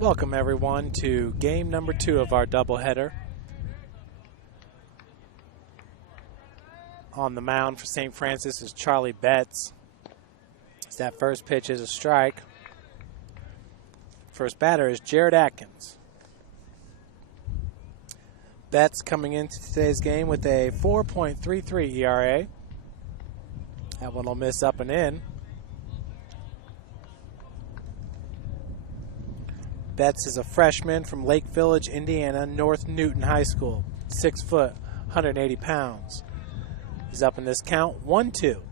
Welcome everyone to game number 2 of our doubleheader. On the mound for St. Francis is Charlie Betts. That first pitch is a strike. First batter is Jared Atkins. Betts coming into today's game with a 4.33 ERA. That one will miss up and in. Betts is a freshman from Lake Village, Indiana, North Newton High School. 6 foot, 180 pounds. He's up in this count, 1-2.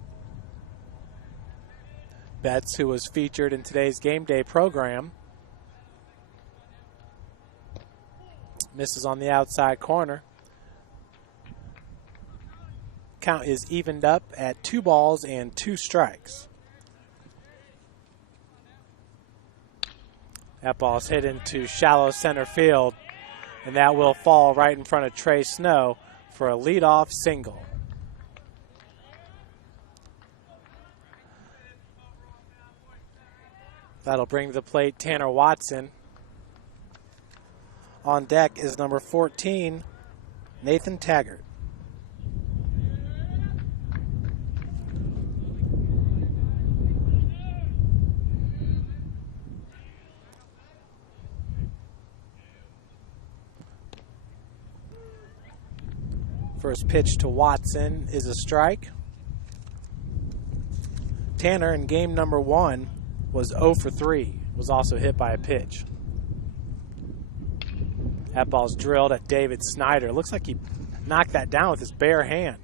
Betts, who was featured in today's game day program, misses on the outside corner. Count is evened up at 2 balls and 2 strikes. That ball's hit into shallow center field, and that will fall right in front of Trey Snow for a leadoff single. That'll bring to the plate Tanner Watson. On deck is number 14, Nathan Taggart. First pitch to Watson is a strike. Tanner in game number 1 was 0 for 3, was also hit by a pitch. That ball's drilled at David Snyder. Looks like he knocked that down with his bare hand.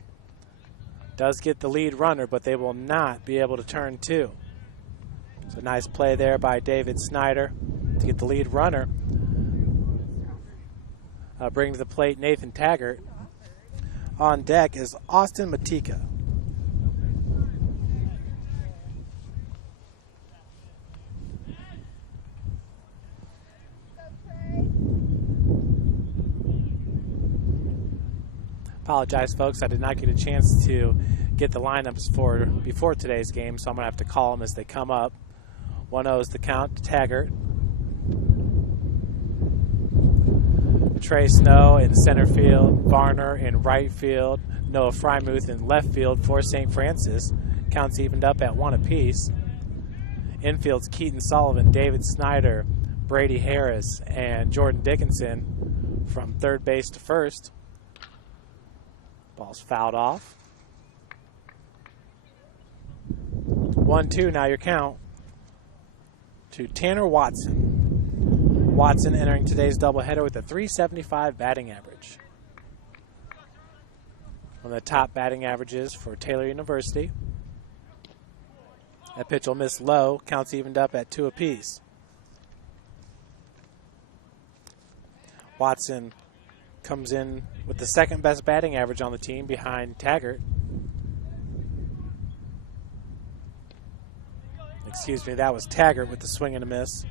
Does get the lead runner, but they will not be able to turn 2. So nice play there by David Snyder to get the lead runner. Bring to the plate Nathan Taggart. On deck is Austin Matika. Apologize, folks. I did not get a chance to get the lineups for before today's game, so I'm going to have to call them as they come up. 1-0 is the count to Taggart. Trey Snow in center field, Varner in right field, Noah Frymuth in left field for St. Francis. Counts evened up at 1 apiece. Infield's Keaton Sullivan, David Snyder, Brady Harris, and Jordan Dickinson from third base to first. Ball's fouled off. 1-2, now your count to Tanner Watson. Watson entering today's doubleheader with a .375 batting average. One of the top batting averages for Taylor University. That pitch will miss low. Counts evened up at 2 apiece. Watson comes in with the second best batting average on the team behind Taggart. Excuse me, that was Taggart with the swing and a miss.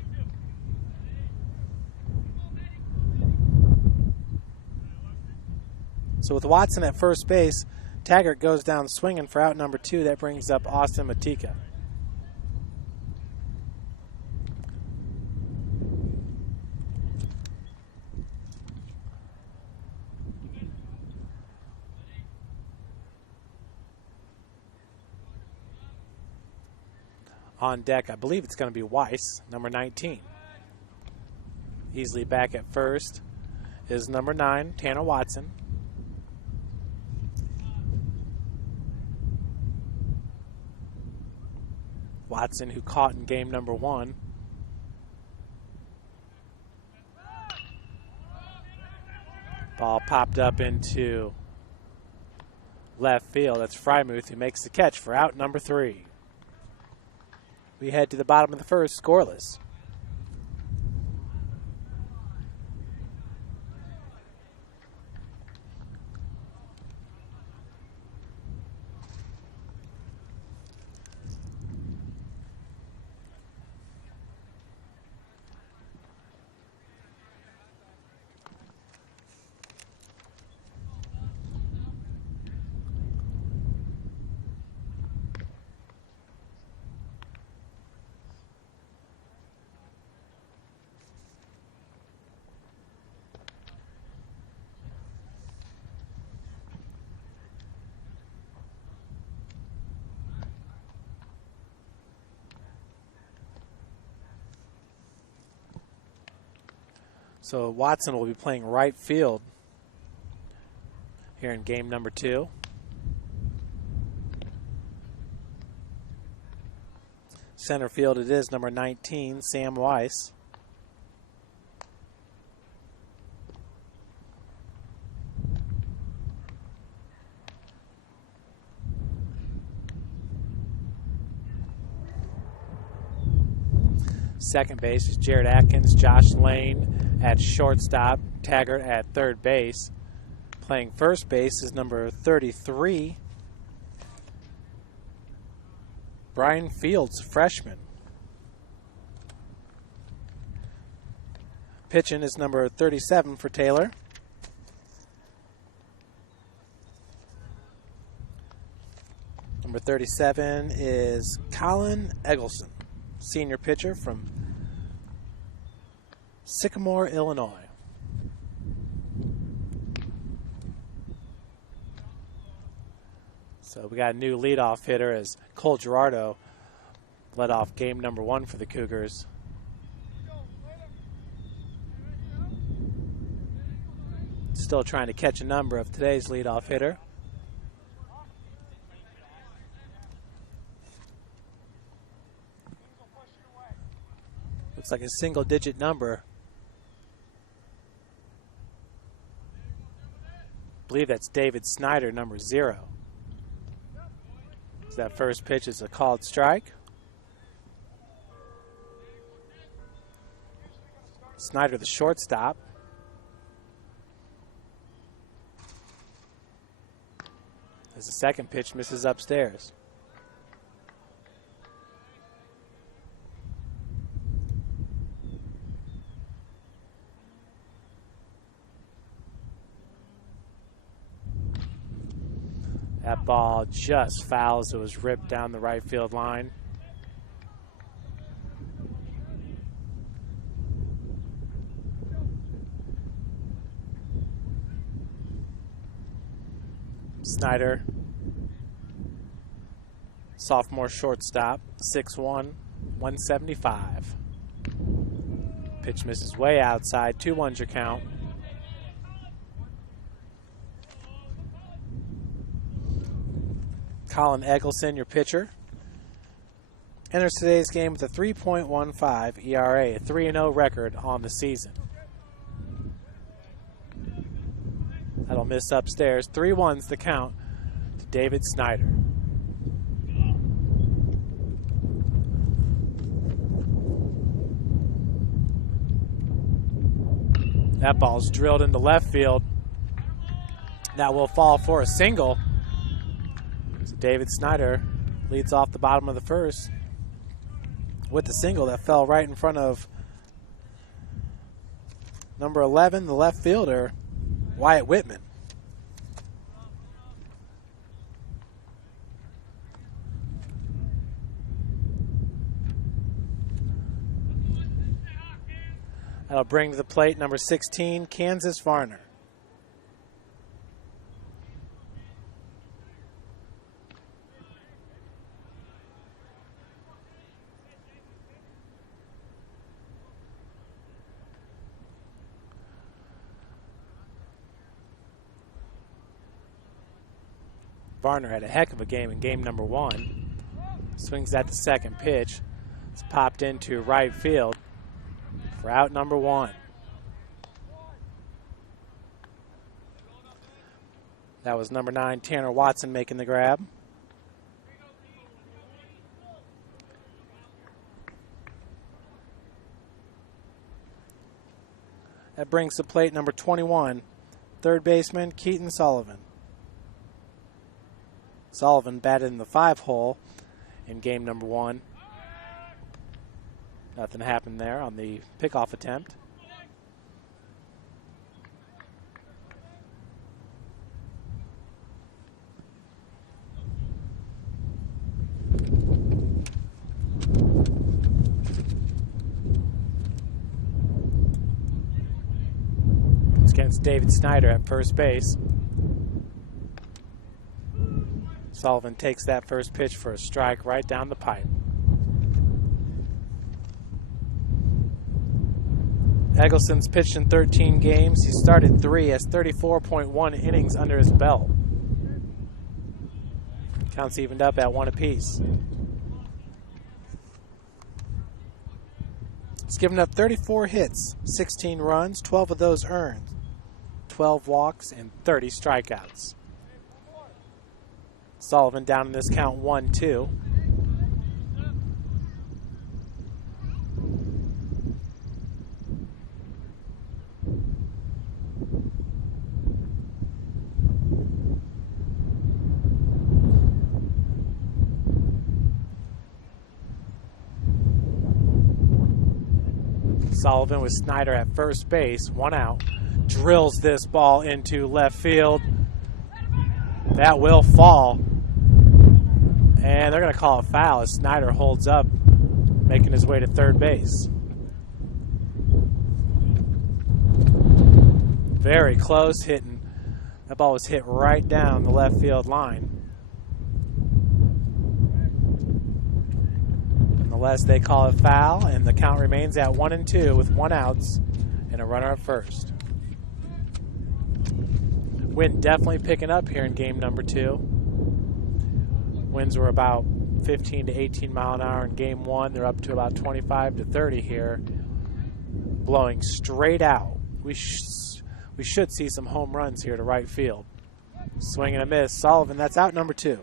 So with Watson at first base, Taggart goes down swinging for out number 2. That brings up Austin Matika. On deck, I believe it's going to be Weiss, number 19. Easily back at first is number 9, Tanner Watson. Watson, who caught in game number 1. Ball popped up into left field. That's Frymuth who makes the catch for out number 3. We head to the bottom of the first, scoreless. So Watson will be playing right field here in game number 2. Center field it is, number 19, Sam Weiss. Second base is Jared Atkins, Josh Lane at shortstop, Taggart at third base. Playing first base is number 33, Brian Fields, freshman. Pitching is number 37 for Taylor. Number 37 is Colin Eggleston, senior pitcher from Sycamore, Illinois. So we got a new leadoff hitter as Cole Gerardo led off game number 1 for the Cougars. Still trying to catch a number of today's leadoff hitter. Looks like a single-digit number. I believe that's David Snyder, number 0. So that first pitch is a called strike. Snyder, the shortstop. As the second pitch misses upstairs. That ball just fouls. It was ripped down the right field line. Snyder, sophomore shortstop, 6'1", 175. Pitch misses way outside, 2-1 your count. Colin Eggleston, your pitcher, enters today's game with a 3.15 ERA, a 3-0 record on the season. That'll miss upstairs. 3-1's the count to David Snyder. That ball's drilled into left field. That will fall for a single. So David Snyder leads off the bottom of the first with the single that fell right in front of number 11, the left fielder, Wyatt Whitman. That'll bring to the plate number 16, Kansas Varner. Varner had a heck of a game in game number 1. Swings at the second pitch. It's popped into right field for out number 1. That was number 9, Tanner Watson, making the grab. That brings to plate number 21, third baseman Keaton Sullivan. Sullivan batted in the 5-hole in game number 1. Nothing happened there on the pickoff attempt. It's against David Snyder at first base. Sullivan takes that first pitch for a strike right down the pipe. Eggleston's pitched in 13 games. He started 3, has 34.1 innings under his belt. Counts evened up at 1 apiece. He's given up 34 hits, 16 runs, 12 of those earned, 12 walks, and 30 strikeouts. Sullivan down in this count 1-2. Sullivan with Snyder at first base, 1 out. Drills this ball into left field. That will fall. And they're going to call a foul as Snyder holds up, making his way to third base. Very close hitting. That ball was hit right down the left field line. Nonetheless, they call it foul, and the count remains at 1-2 with 1 out and a runner at first. Wind definitely picking up here in game number 2. Winds were about 15 to 18 mile an hour in game 1. They're up to about 25 to 30 here, blowing straight out. We should see some home runs here to right field. Swing and a miss. Sullivan, that's out number 2.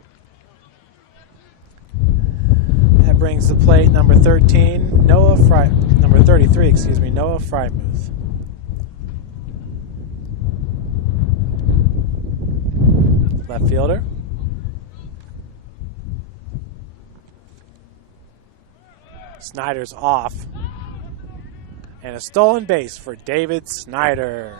That brings the plate number 13, number 33, excuse me, Noah Frymuth. Left fielder. Snyder's off. And a stolen base for David Snyder.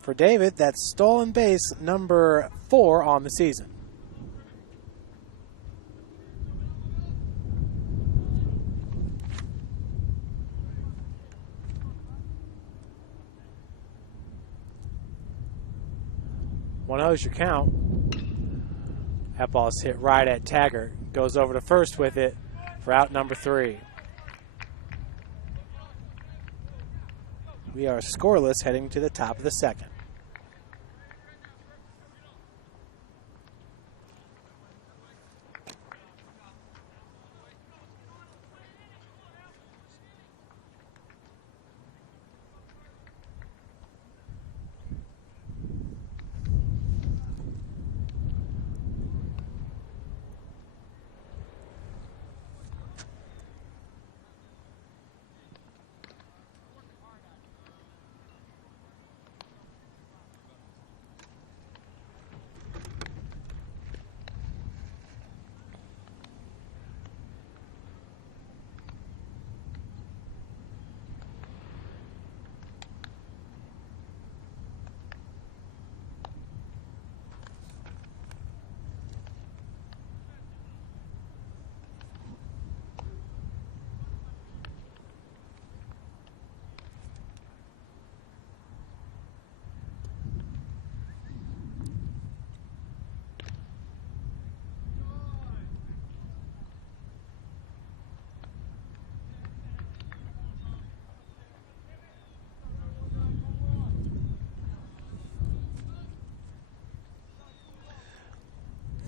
For David, that's stolen base number 4 on the season. One O's your count. That ball's hit right at Taggart. Goes over to first with it for out number 3. We are scoreless heading to the top of the second.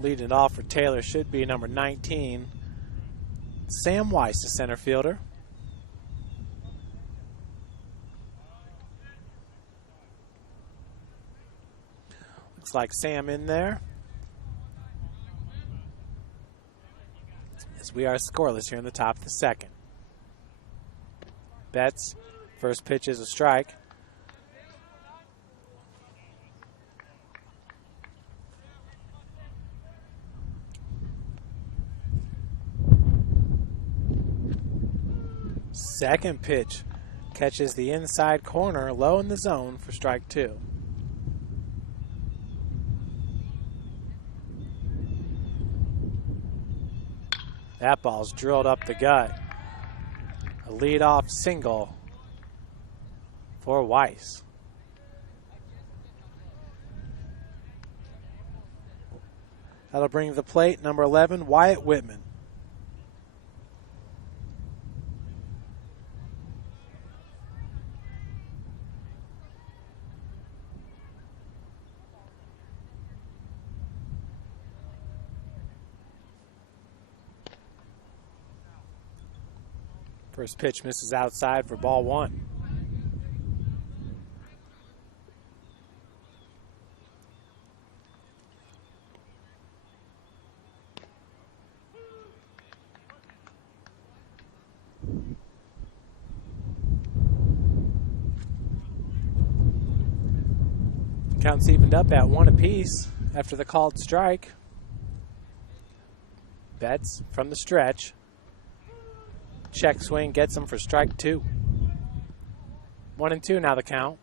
Leading off for Taylor should be number 19, Sam Weiss, the center fielder. Looks like Sam in there. As we are scoreless here in the top of the second. Betts, first pitch is a strike. Second pitch catches the inside corner, low in the zone for strike 2. That ball's drilled up the gut. A leadoff single for Weiss. That'll bring the plate number 11, Wyatt Whitman. First pitch misses outside for ball one. Count's evened up at 1 apiece after the called strike. Betts from the stretch. Check swing gets him for strike 2. 1-2 now the count.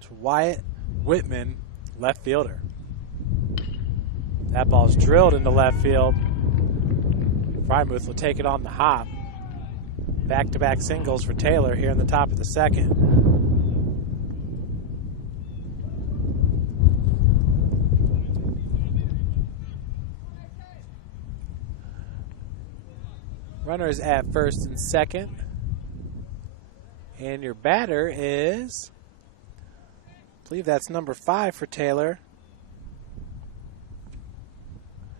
To Wyatt Whitman, left fielder. That ball's drilled into left field. Frymuth will take it on the hop. Back-to-back singles for Taylor here in the top of the second. Runners at first and second. And your batter is, I believe that's number 5 for Taylor.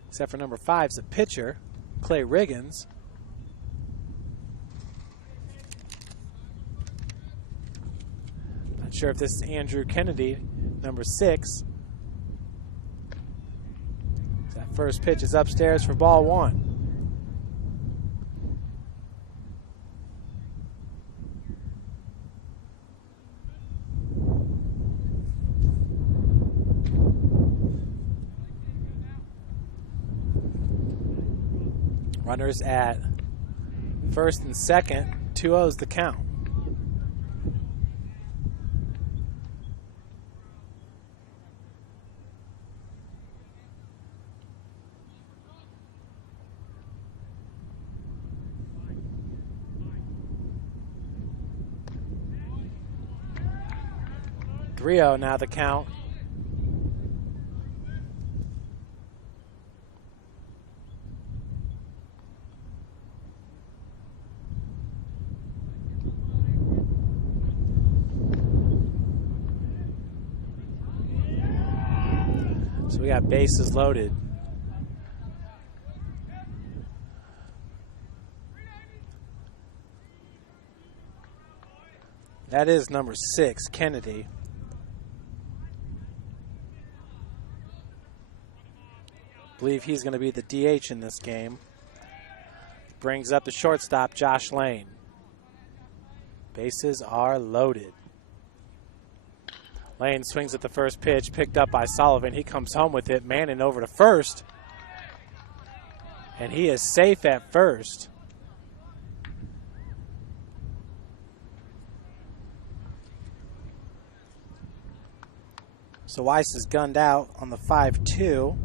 Except for number 5's a pitcher, Clay Riggins. Not sure if this is Andrew Kennedy, number 6. That first pitch is upstairs for ball 1. Runners at first and second, 2-0's the count. Three-0 now the count. We got bases loaded. That is number 6, Kennedy. I believe he's going to be the DH in this game. Brings up the shortstop, Josh Lane. Bases are loaded. Lane swings at the first pitch, picked up by Sullivan. He comes home with it, Manning over to first. And he is safe at first. So Weiss is gunned out on the 5-2.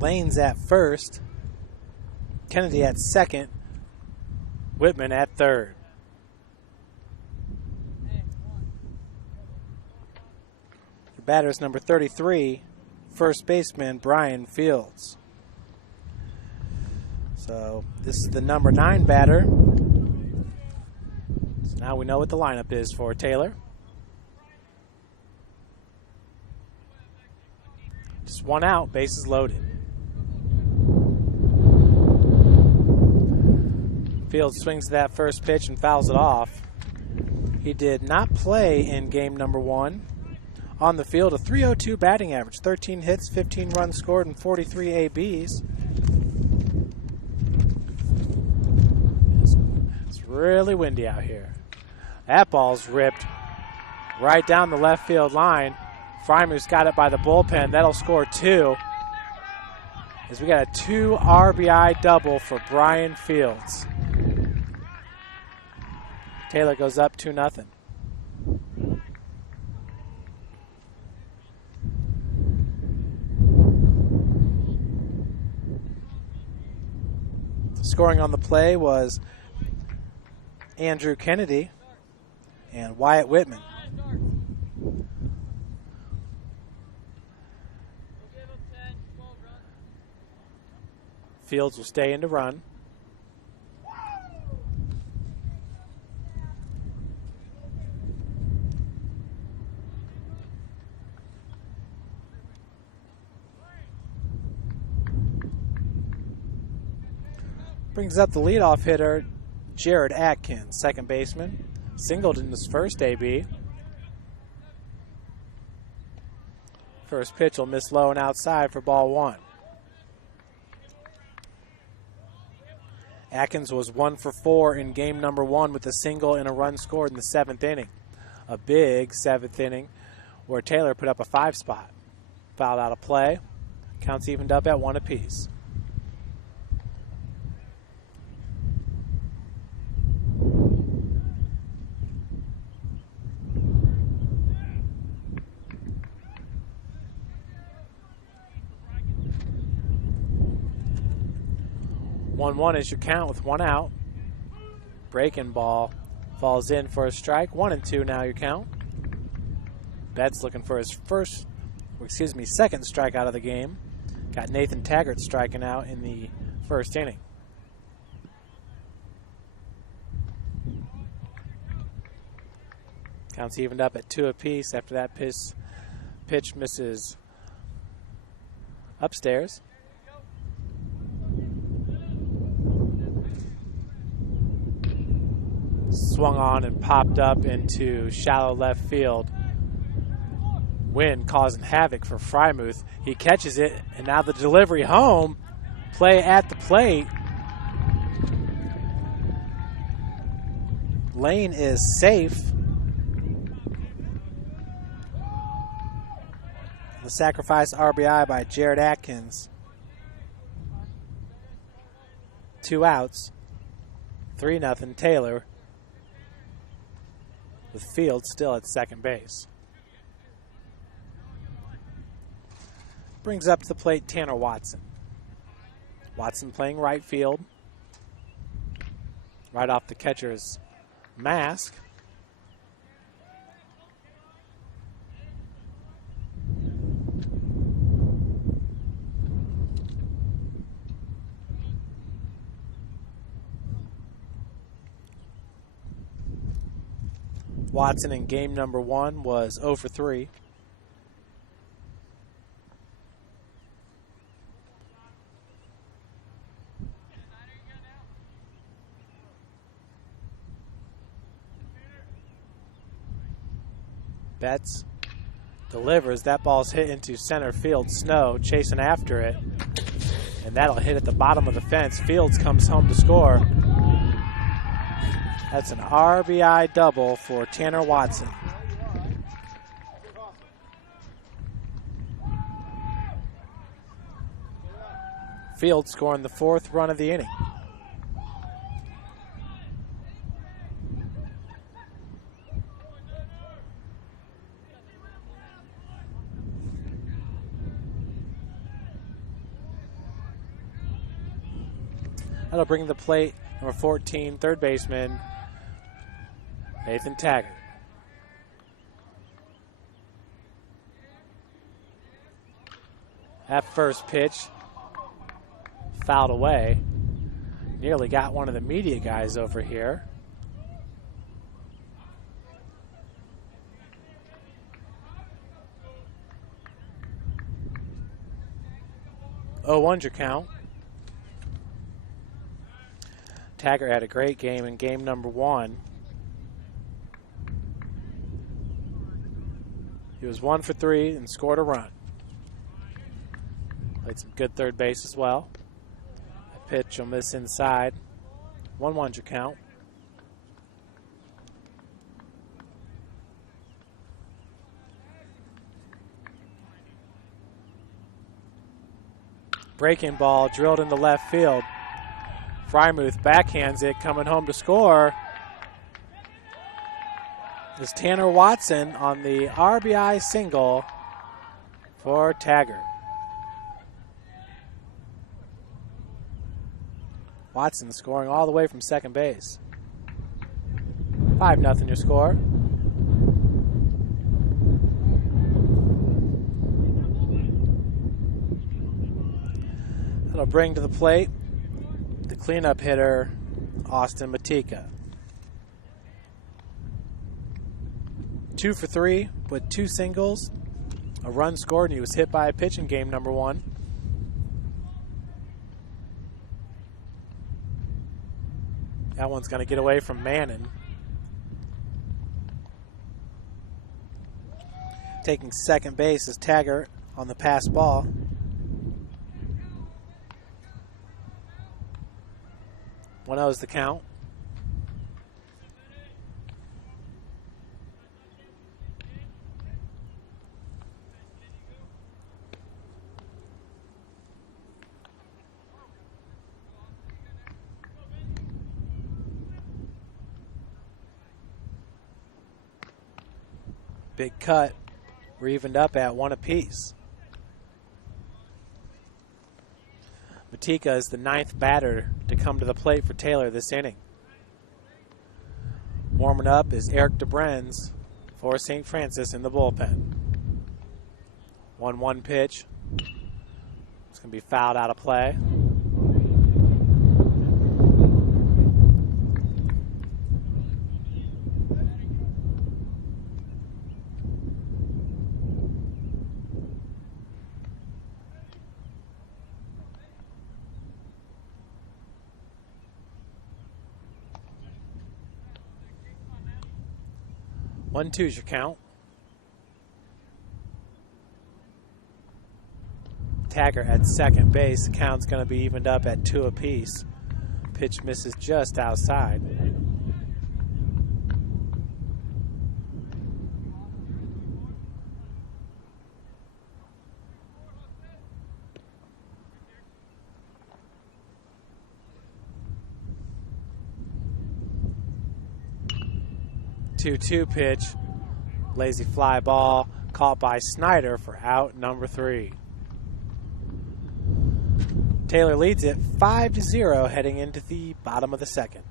Lane's at first. Kennedy at second. Whitman at third. The batter is number 33, first baseman Brian Fields. So this is the number 9 batter. So now we know what the lineup is for Taylor. Just one out, bases loaded. Fields swings that first pitch and fouls it off. He did not play in game number 1. On the field, a .302 batting average, 13 hits, 15 runs scored, and 43 ABs. It's really windy out here. That ball's ripped right down the left field line. Frymuth's got it by the bullpen. That'll score 2. As we got a 2 RBI double for Brian Fields. Taylor goes up 2-0. Scoring on the play was Andrew Kennedy and Wyatt Whitman. Fields will stay in to run. Brings up the leadoff hitter, Jared Atkins, second baseman. Singled in his first AB. First pitch will miss low and outside for ball one. Atkins was 1 for 4 in game number 1 with a single and a run scored in the 7th inning. A big 7th inning where Taylor put up a 5-spot. Fouled out of play. Counts evened up at 1 apiece. One is your count with 1 out. Breaking ball falls in for a strike. 1-2 now your count. Betts looking for his second strikeout of the game. Got Nathan Taggart striking out in the first inning. Counts evened up at 2 apiece after that pitch misses upstairs. Swung on and popped up into shallow left field. Wind causing havoc for Frymuth. He catches it, and now the delivery home. Play at the plate. Lane is safe. The sacrifice RBI by Jared Atkins. 2 outs. 3-0 Taylor, with Field still at second base. Brings up to the plate Tanner Watson. Watson playing right field. Right off the catcher's mask. Watson in game number 1 was 0 for 3. Betts delivers. That ball's hit into center field. Snow chasing after it. And that'll hit at the bottom of the fence. Fields comes home to score. That's an RBI double for Tanner Watson. Fields scoring the 4th run of the inning. That'll bring the plate number 14, third baseman, Nathan Taggart. That first pitch fouled away. Nearly got one of the media guys over here. Oh, 1's your count. Taggart had a great game in game number 1. He was 1 for 3 and scored a run. Played some good third base as well. A pitch will miss inside. 1-1's your count. Breaking ball drilled into left field. Frymuth backhands it, coming home to score is Tanner Watson on the RBI single for Taggart. Watson scoring all the way from second base. 5-0 your score. That'll bring to the plate the cleanup hitter, Austin Matika. 2 for 3 with 2 singles, a run scored, and he was hit by a pitch in game number 1. That one's going to get away from Manning. Taking second base is Taggart on the pass ball. One is the count. Big cut. We're evened up at 1 apiece. Matika is the 9th batter to come to the plate for Taylor this inning. Warming up is Arick Dobereznz for St. Francis in the bullpen. 1-1 pitch. It's going to be fouled out of play. One, two's your count. Taggart at second base. The count's going to be evened up at 2 apiece. Pitch misses just outside. Two-two pitch, lazy fly ball, caught by Snyder for out number 3. Taylor leads it 5-0 heading into the bottom of the second.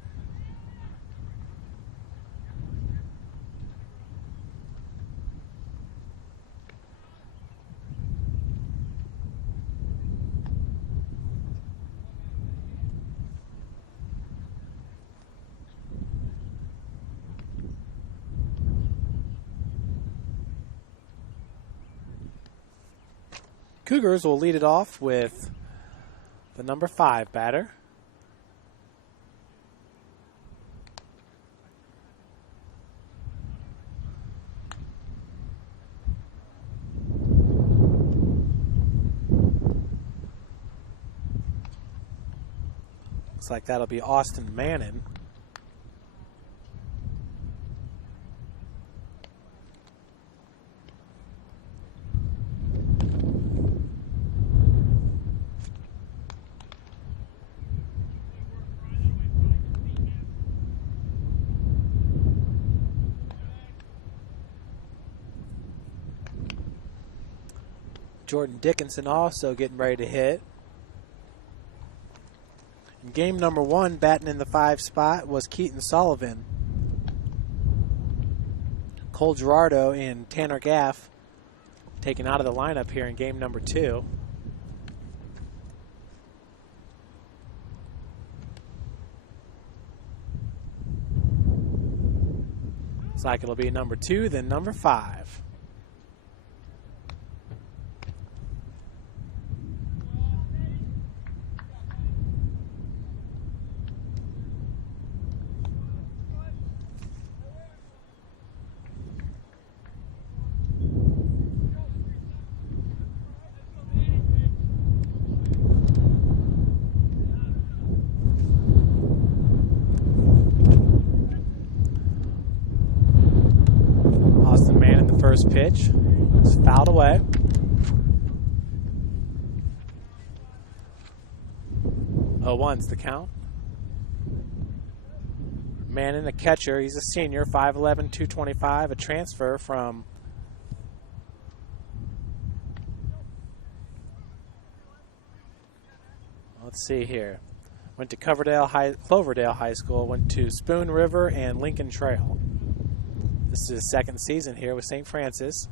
Cougars will lead it off with the number 5 batter. Looks like that'll be Austin Manning. Jordan Dickinson also getting ready to hit. In game number 1, batting in the 5 spot was Keaton Sullivan. Cole Gerardo and Tanner Gaff taken out of the lineup here in game number 2. Looks like it'll be number 2, then number 5. First pitch is fouled away. Oh, 1's the count. Manning, the catcher, he's a senior, 5'11", 225, a transfer from let's see here. Went to Cloverdale High School, went to Spoon River and Lincoln Trail. This is his second season here with St. Francis.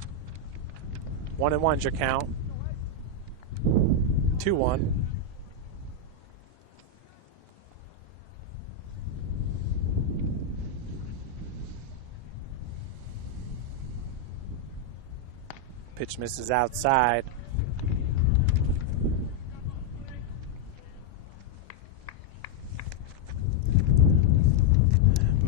1-1's your count. 2-1. Pitch misses outside.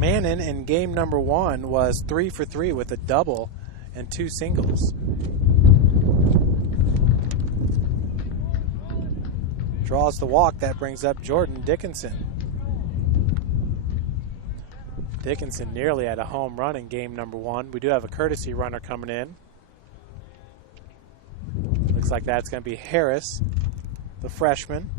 Mannon in game number 1 was 3 for 3 with a double and 2 singles. Draws the walk. That brings up Jordan Dickinson. Dickinson nearly had a home run in game number 1. We do have a courtesy runner coming in. Looks like that's going to be Harris, the freshman.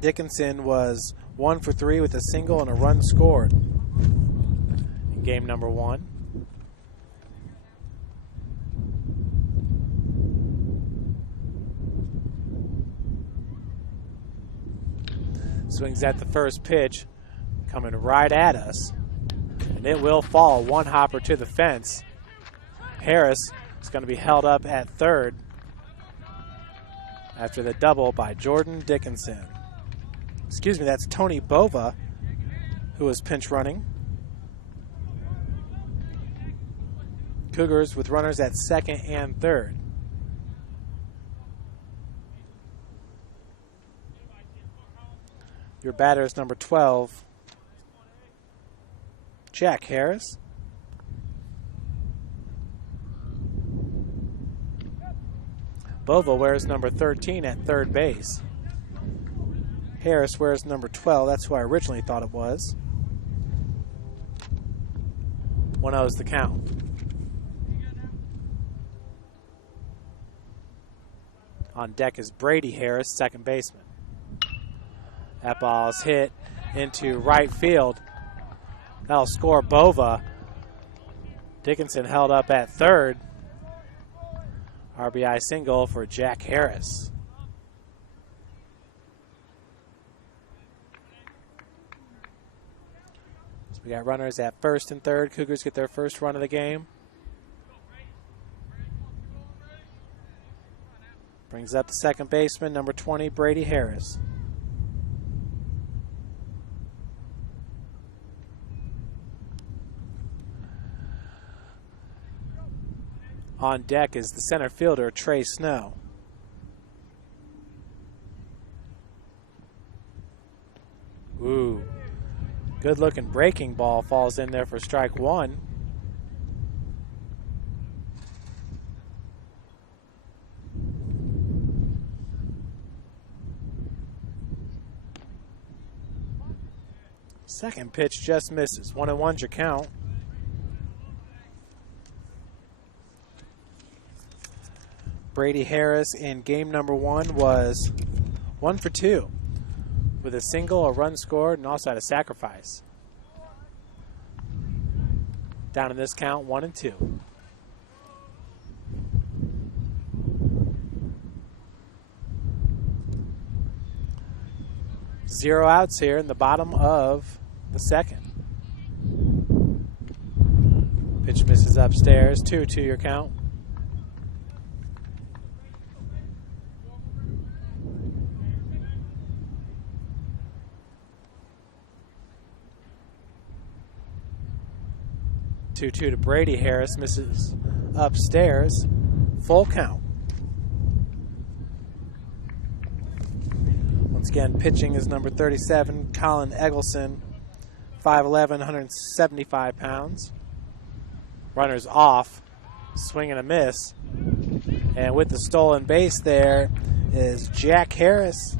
Dickinson was 1 for 3 with a single and a run scored in game number 1. Swings at the first pitch, coming right at us. And it will fall. One hopper to the fence. Harris is going to be held up at third after the double by Jordan Dickinson. Excuse me, that's Tony Bova, who was pinch running. Cougars with runners at second and third. Your batter is number 12, Jack Harris. Bova wears number 13 at third base. Harris wears number 12. That's who I originally thought it was. 1-0 is the count. On deck is Brady Harris, second baseman. That ball is hit into right field. That'll score Bova. Dickinson held up at third. RBI single for Jack Harris. So we got runners at first and third. Cougars get their first run of the game. Brings up the second baseman, number 20, Brady Harris. On deck is the center fielder, Trey Snow. Ooh, good looking breaking ball falls in there for strike one. Second pitch just misses. 1-1's your count. Brady Harris in game number 1 was 1 for 2 with a single, a run scored, and also had a sacrifice. Down in this count, 1-2. Zero outs here in the bottom of the second. Pitch misses upstairs. 2-2 your count. To Brady Harris, misses upstairs. Full count. Once again, pitching is number 37, Colin Eggleston, 5'11", 175 pounds. Runners off, swing and a miss. And with the stolen base there is Jack Harris.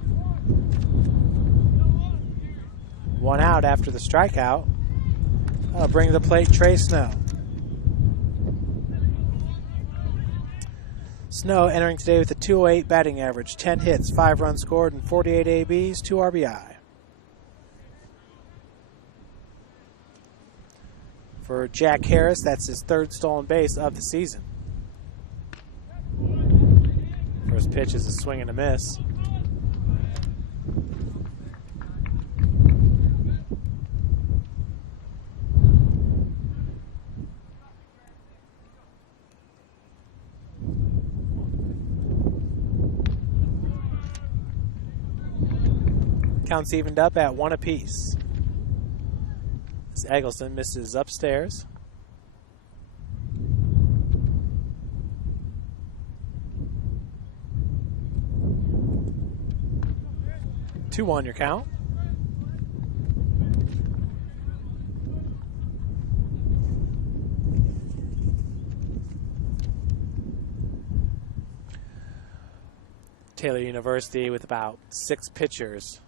1 out after the strikeout. That'll bring to the plate Trey Snow. Snow entering today with a .208 batting average, 10 hits, 5 runs scored, and 48 ABs, 2 RBI. For Jack Harris, that's his third stolen base of the season. First pitch is a swing and a miss. Counts evened up at 1 apiece. As Eggleston misses upstairs. 2-1 your count. Taylor University with about 6 pitchers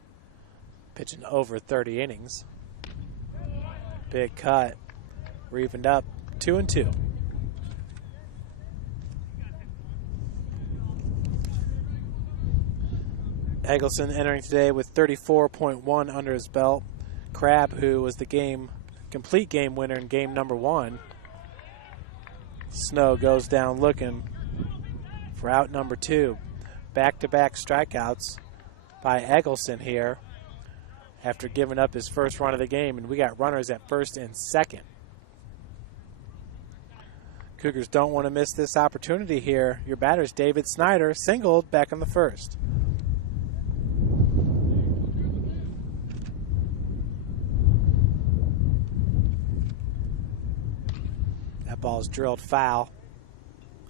pitching over 30 innings. Big cut. We're evened up 2-2. Eggleston entering today with 34.1 under his belt. Crabb, who was the complete game winner in game number 1. Snow goes down looking for out number 2. Back-to-back strikeouts by Eggleston here after giving up his first run of the game, and we got runners at first and second. Cougars don't want to miss this opportunity here. Your batter's David Snyder, singled back in the first. That ball's drilled foul.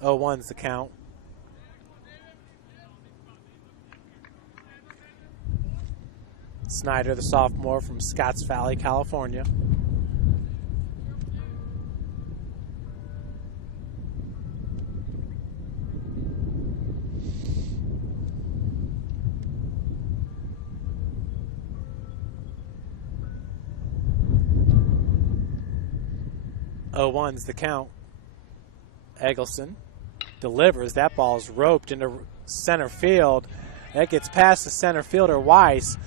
0-1's the count. Snyder, the sophomore from Scotts Valley, California. One's the count. Eggleston delivers. That ball's roped into center field. That gets past the center fielder, Weiss.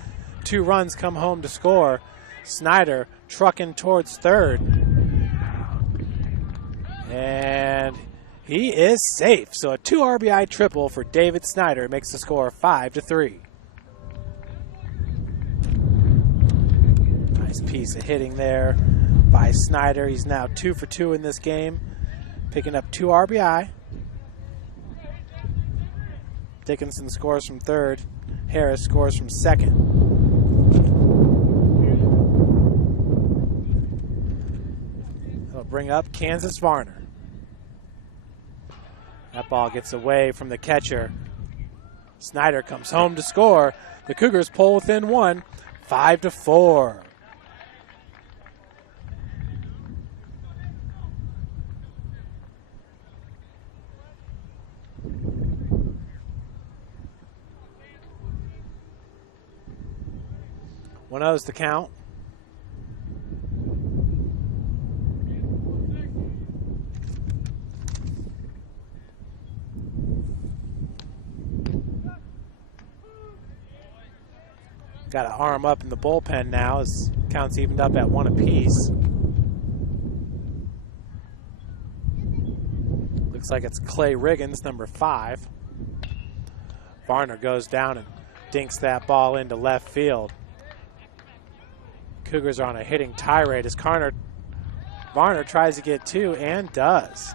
2 runs come home to score. Snyder trucking towards third. And he is safe. So a 2 RBI triple for David Snyder makes the score 5-3. Nice piece of hitting there by Snyder. He's now 2 for 2 in this game, picking up 2 RBI. Dickinson scores from third. Harris scores from second. That'll bring up Kansas Varner. That ball gets away from the catcher. Snyder comes home to score. The Cougars pull within 1, 5-4. One O's the count. Got to arm up in the bullpen now as counts evened up at 1 apiece. Looks like it's Clay Riggins, number 5. Varner goes down and dinks that ball into left field. Cougars are on a hitting tirade as Varner tries to get 2 and does.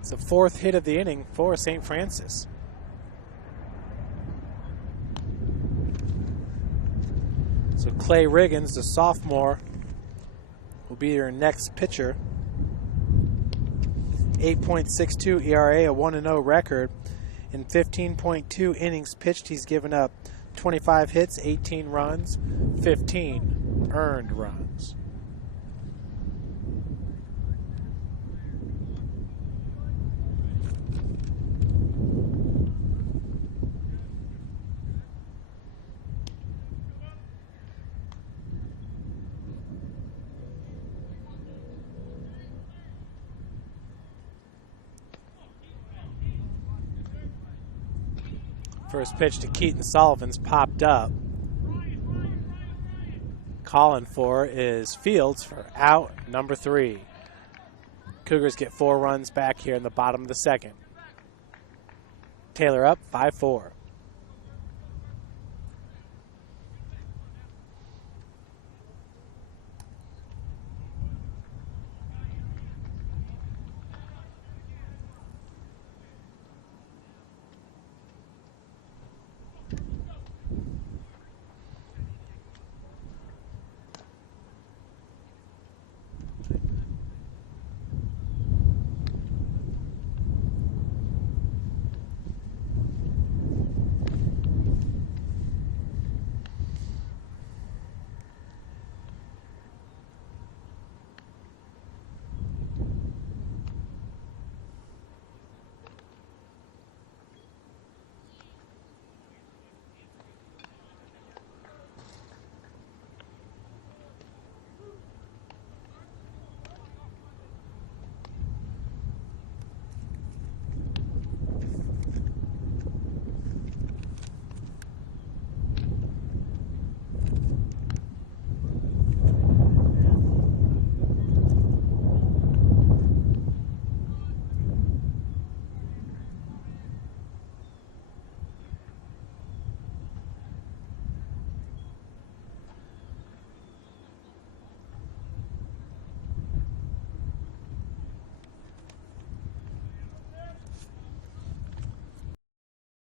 It's the 4th hit of the inning for St. Francis. So Clay Riggins, the sophomore, will be your next pitcher. 8.62 ERA, a 1-0 record. In 15.2 innings pitched, he's given up 25 hits, 18 runs, 15 earned runs. First pitch to Keaton Sullivan's popped up. Calling for is Fields for out number 3. Cougars get 4 runs back here in the bottom of the second. Taylor up 5-4.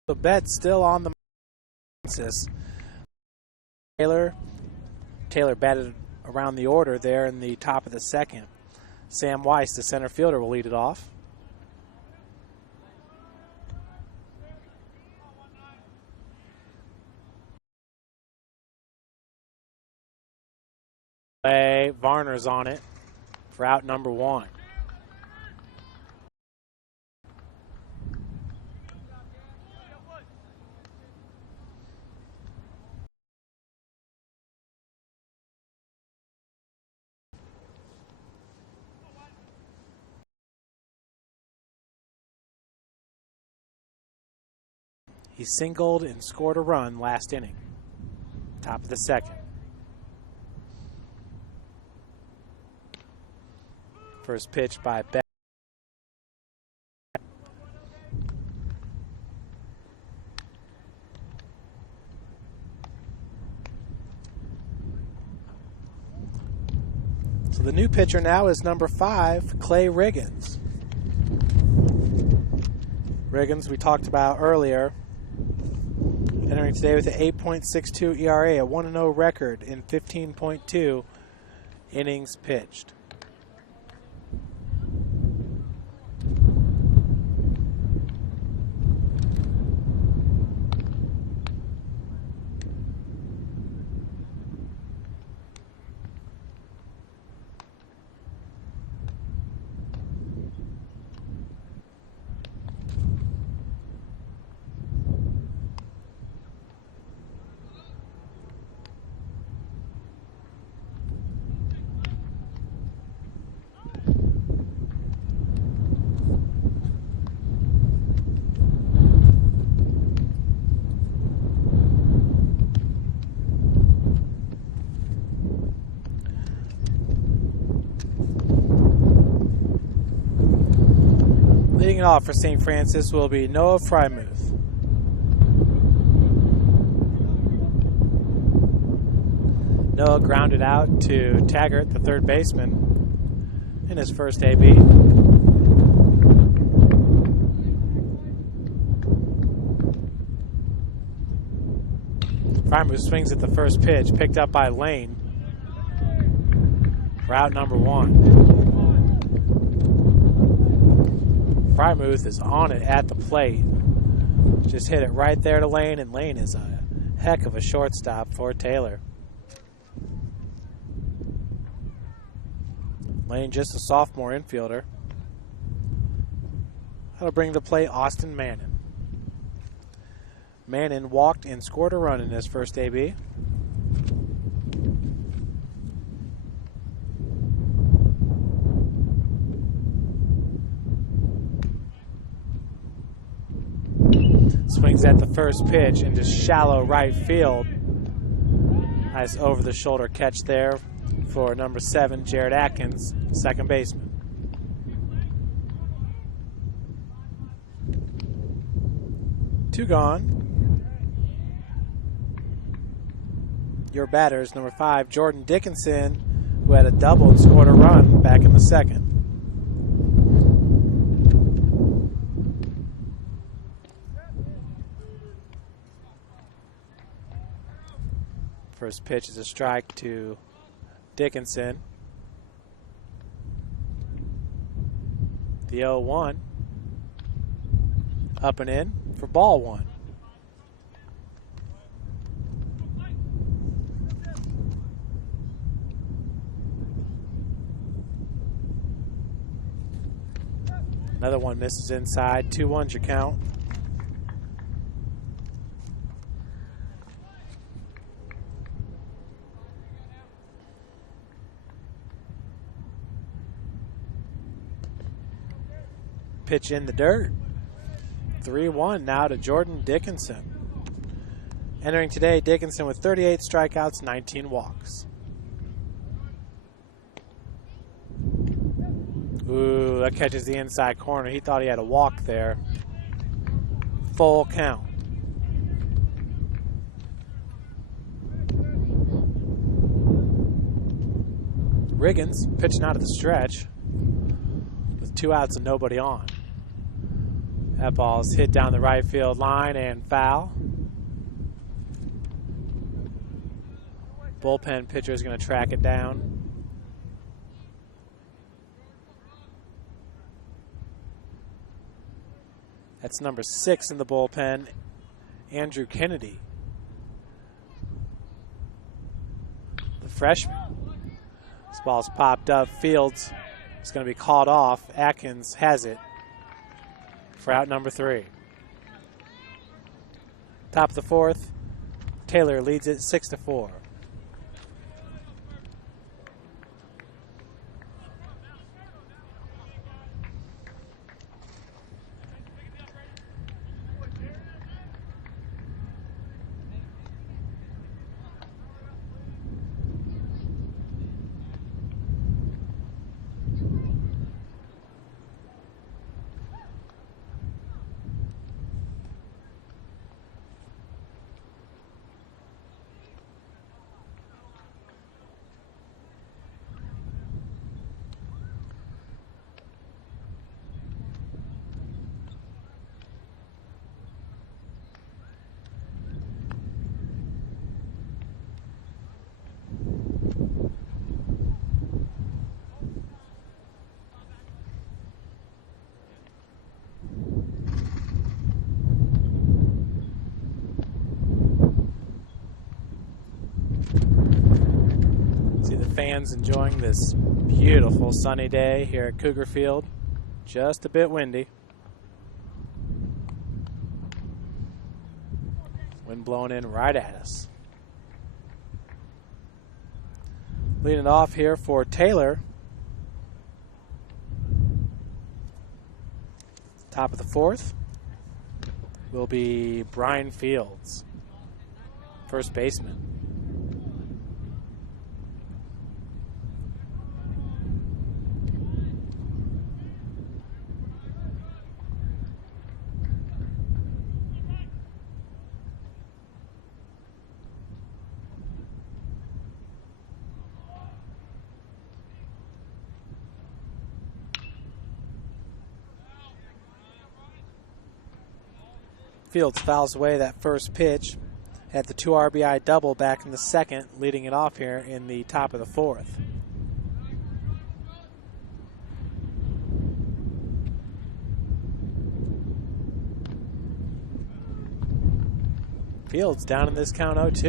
The bet still on the Taylor batted around the order there in the top of the second. Sam Weiss, the center fielder, will lead it off. Varner's on it for out number 1. He singled and scored a run last inning. Top of the second. First pitch by Bethel. So the new pitcher now is number 5, Clay Riggins. Riggins, we talked about earlier, entering today with an 8.62 ERA, a 1-0 record in 15.2 innings pitched. Leading it off for St. Francis will be Noah Frymuth. Noah grounded out to Taggart, the third baseman, in his first AB. Frymuth swings at the first pitch, picked up by Lane for out number 1. Frymuth is on it at the plate. Just hit it right there to Lane, and Lane is a heck of a shortstop for Taylor. Lane just a sophomore infielder. That'll bring to play Austin Mannon. Mannon walked and scored a run in his first AB. Swings at the first pitch into shallow right field. Nice over-the-shoulder catch there for number 7, Jared Atkins, second baseman. Two gone. Your batter is number 5, Jordan Dickinson, who had a double and scored a run back in the second. First pitch is a strike to Dickinson. The 0-1. Up and in for ball 1. Another one misses inside. 2-1's your count. Pitch in the dirt. 3-1 now to Jordan Dickinson. Entering today, Dickinson with 38 strikeouts, 19 walks. Ooh, that catches the inside corner. He thought he had a walk there. Full count. Riggins pitching out of the stretch with 2 outs and nobody on. That ball's hit down the right field line and foul. Bullpen pitcher is going to track it down. That's number 6 in the bullpen, Andrew Kennedy, the freshman. This ball's popped up. Fields is going to be called off. Atkins has it for out number 3. Top of the 4th, Taylor leads it 6-4. Fans enjoying this beautiful sunny day here at Cougar Field. Just a bit windy. Wind blowing in right at us. Leading it off here for Taylor. Top of the 4th will be Brian Fields, first baseman. Fields fouls away that first pitch at the 2 RBI double back in the 2nd, leading it off here in the top of the 4th. Fields down in this count 0-2.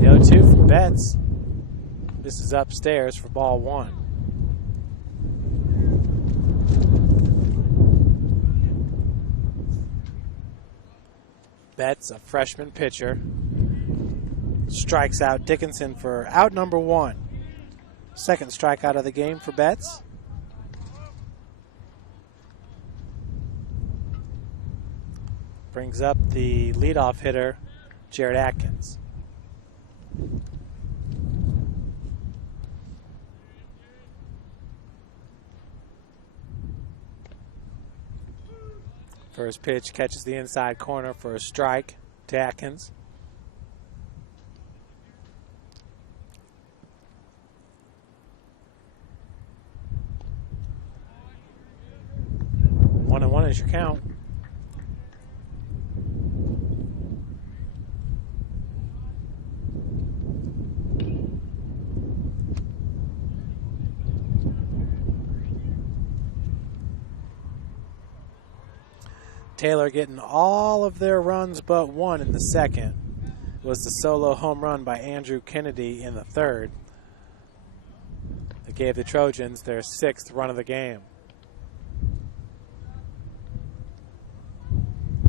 The 0-2 from Betts. This is upstairs for ball 1. Betts, a freshman pitcher, strikes out Dickinson for out number 1. Second strikeout of the game for Betts. Brings up the leadoff hitter, Jared Atkins. First pitch catches the inside corner for a strike to Atkins. One and one is your count. Taylor getting all of their runs but one in the 2nd. It was the solo home run by Andrew Kennedy in the 3rd that gave the Trojans their 6th run of the game.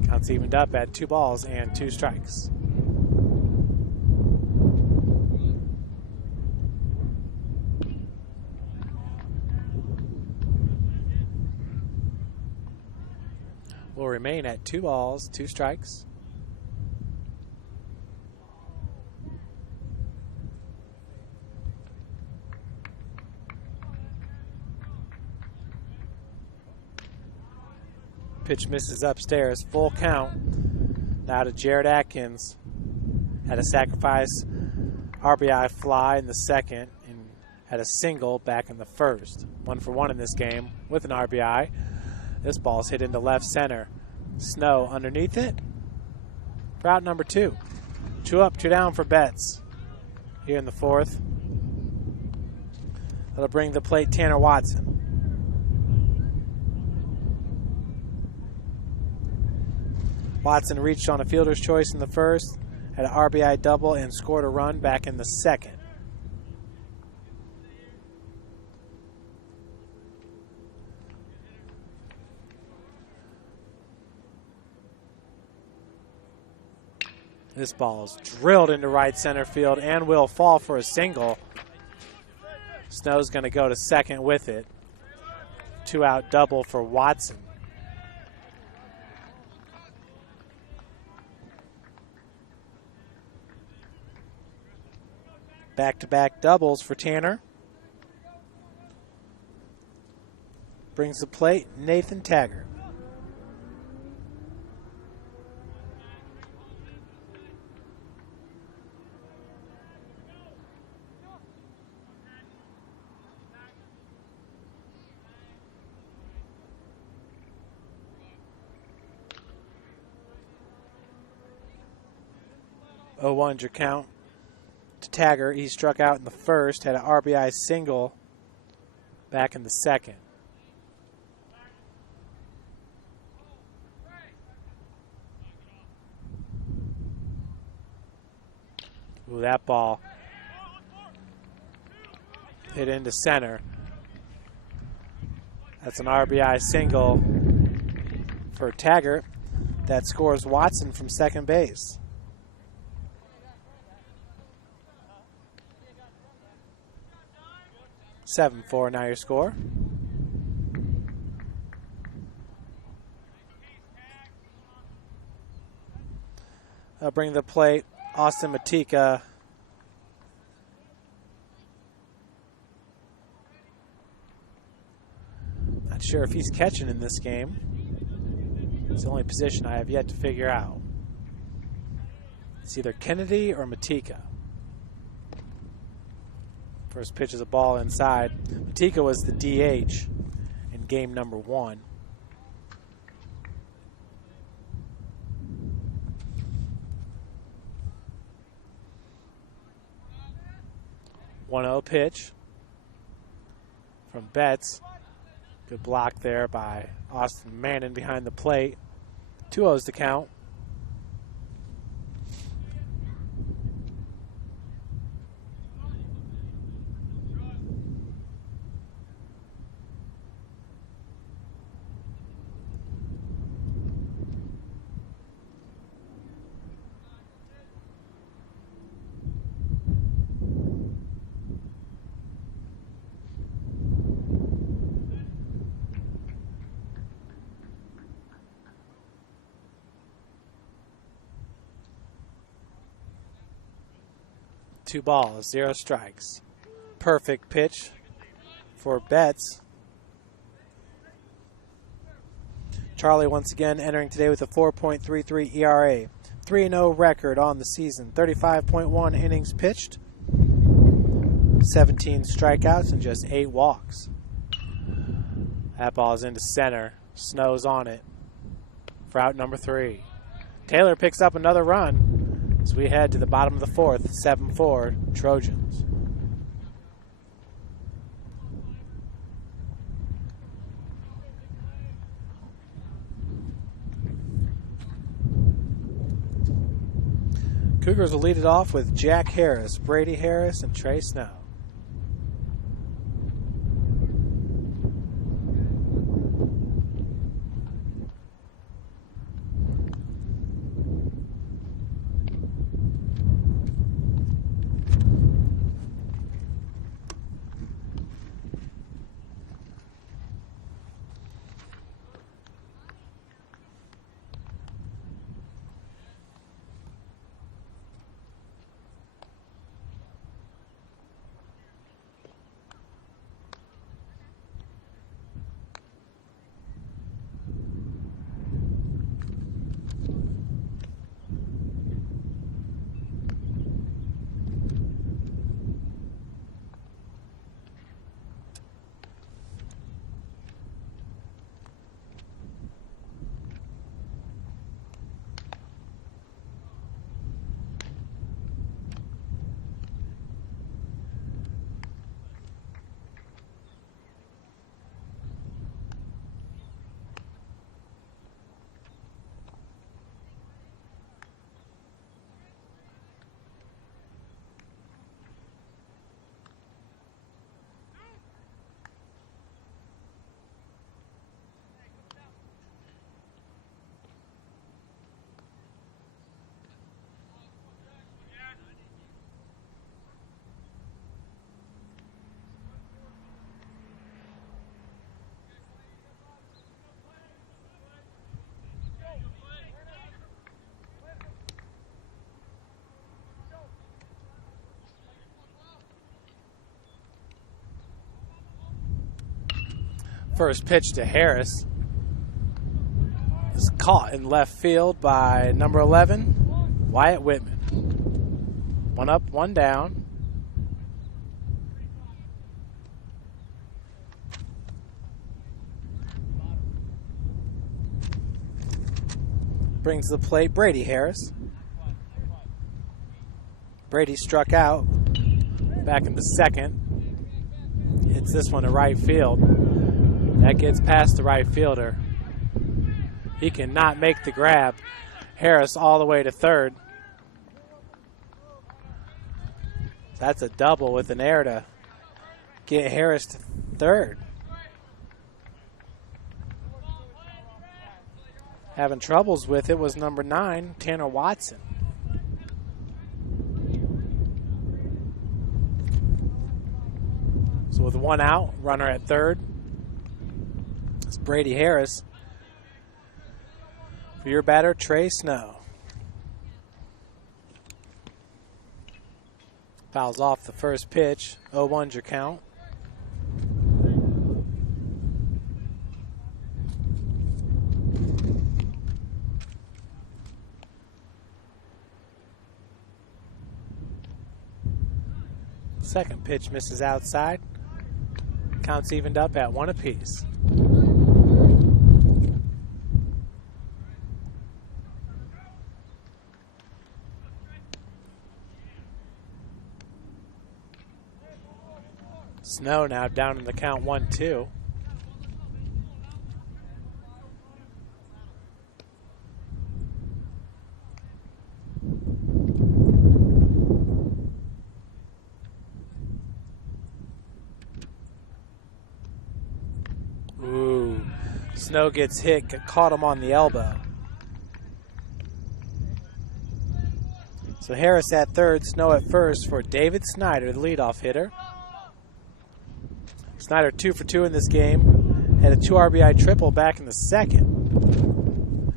Counts evened up at 2 balls and 2 strikes. Will remain at 2 balls, 2 strikes. Pitch misses upstairs, full count. Now to Jared Atkins. Had a sacrifice RBI fly in the 2nd and had a single back in the first. 1 for 1 in this game with an RBI. This ball's hit into left center. Snow underneath it for out number 2. 2 up, 2 down for Betts here in the fourth. That'll bring the plate Tanner Watson. Watson reached on a fielder's choice in the first, had an RBI double, and scored a run back in the second. This ball is drilled into right center field and will fall for a single. Snow's going to go to second with it. 2-out double for Watson. Back-to-back doubles for Tanner. Brings the plate Nathan Taggart. Oh, 1 your count to Taggart. He struck out in the first, had an RBI single back in the second. Ooh, that ball hit into center. That's an RBI single for Taggart. That scores Watson from second base. 7-4 now your score. I'll bring the plate Austin Matika. Not sure if he's catching in this game. It's the only position I have yet to figure out. It's either Kennedy or Matika. First pitch is a ball inside. Matika was the DH in game number 1. One-0 pitch from Betts. Good block there by Austin Mannon behind the plate. 2-0's to count. Two balls, 0 strikes. Perfect pitch for Betts. Charlie once again entering today with a 4.33 ERA. 3-0 record on the season. 35.1 innings pitched. 17 strikeouts and just 8 walks. That ball is into center. Snow's on it for out number 3. Taylor picks up another run as we head to the bottom of the fourth. 7-4 Trojans. Cougars will lead it off with Jack Harris, Brady Harris, and Trey Snow. First pitch to Harris is caught in left field by number 11, Wyatt Whitman. 1 up, 1 down. Brings to the plate Brady Harris. Brady struck out back in the second. Hits this one to right field. That gets past the right fielder. He cannot make the grab. Harris all the way to third. That's a double with an error to get Harris to third. Having troubles with it was number 9, Tanner Watson. So with 1 out, runner at third, it's Brady Harris. For your batter, Trey Snow. Fouls off the first pitch. 0-1's your count. Second pitch misses outside. Counts evened up at 1 apiece. Snow now down in the count 1-2. Ooh, Snow gets hit, caught him on the elbow. So Harris at third, Snow at first for David Snyder, the leadoff hitter. Snyder 2 for 2 in this game. Had a 2 RBI triple back in the second.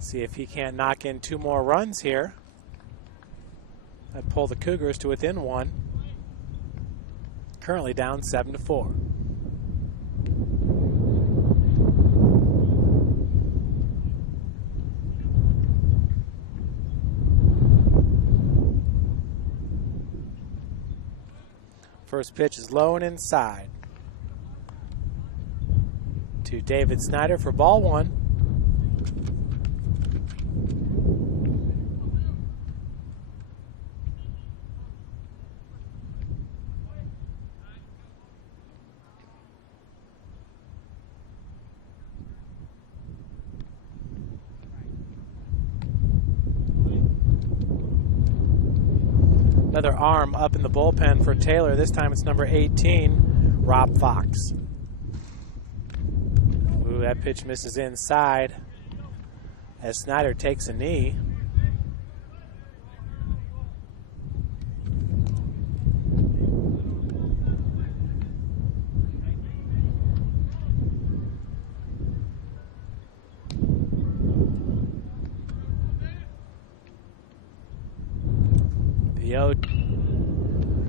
See if he can't knock in 2 more runs here. I'd pull the Cougars to within 1. Currently down 7-4. First pitch is low and inside to David Snyder for ball 1. Another arm up in the bullpen for Taylor. This time it's number 18, Rob Fox. Ooh, that pitch misses inside as Snyder takes a knee.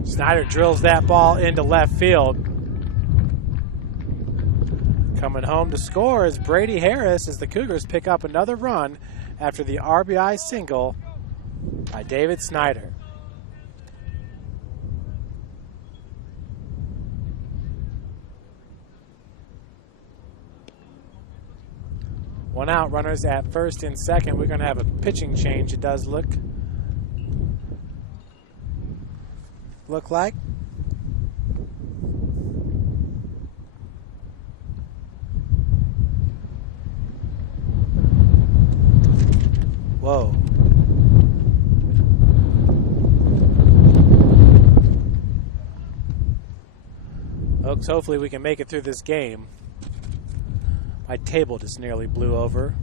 Snyder drills that ball into left field. Coming home to score is Brady Harris as the Cougars pick up another run after the RBI single by David Snyder. One out, runners at first and second. We're going to have a pitching change, it does look like. Whoa. Folks, hopefully we can make it through this game. My table just nearly blew over.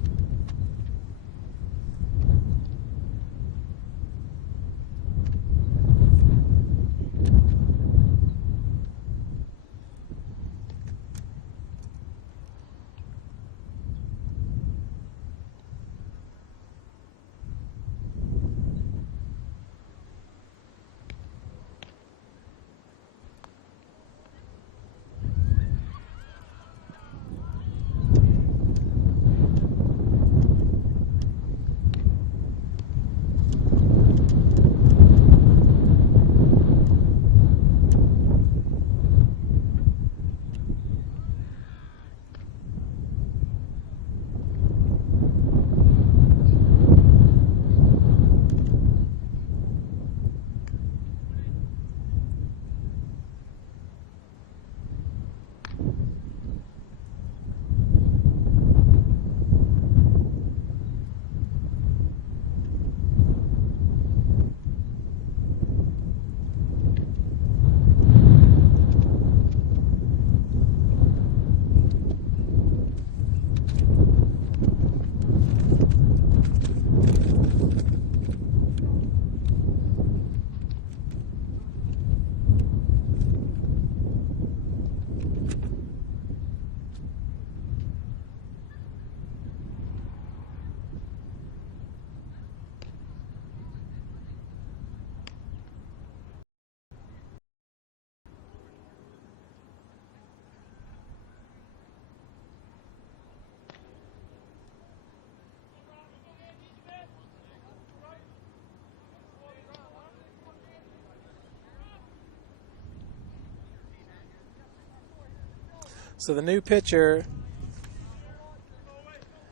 So the new pitcher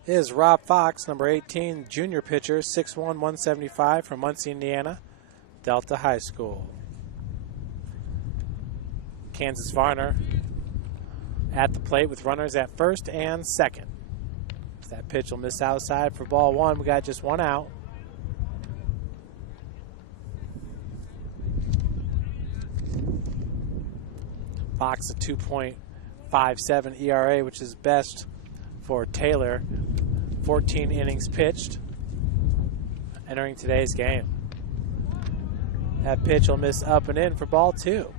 is Rob Fox, number 18, junior pitcher, 6'1", 175 from Muncie, Indiana, Delta High School. Kansas Varner at the plate with runners at first and second. That pitch will miss outside for ball one. We got just one out. Fox a 2.57 ERA, which is best for Taylor. 14 innings pitched entering today's game. That pitch will miss up and in for ball two.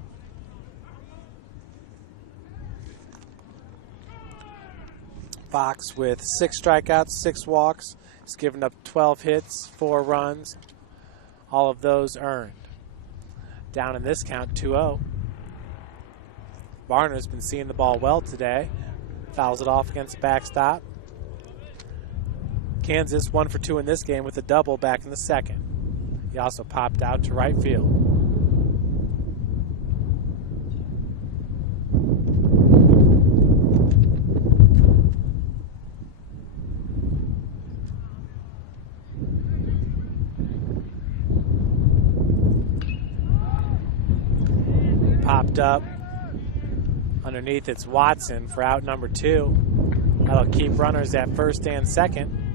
Fox with 6 strikeouts, 6 walks. He's given up 12 hits, 4 runs. All of those earned. Down in this count, 2-0. Varner's been seeing the ball well today. Fouls it off against the backstop. Kansas 1 for 2 in this game with a double back in the second. He also popped out to right field. Popped up. Underneath, it's Watson for out number 2. That'll keep runners at first and second.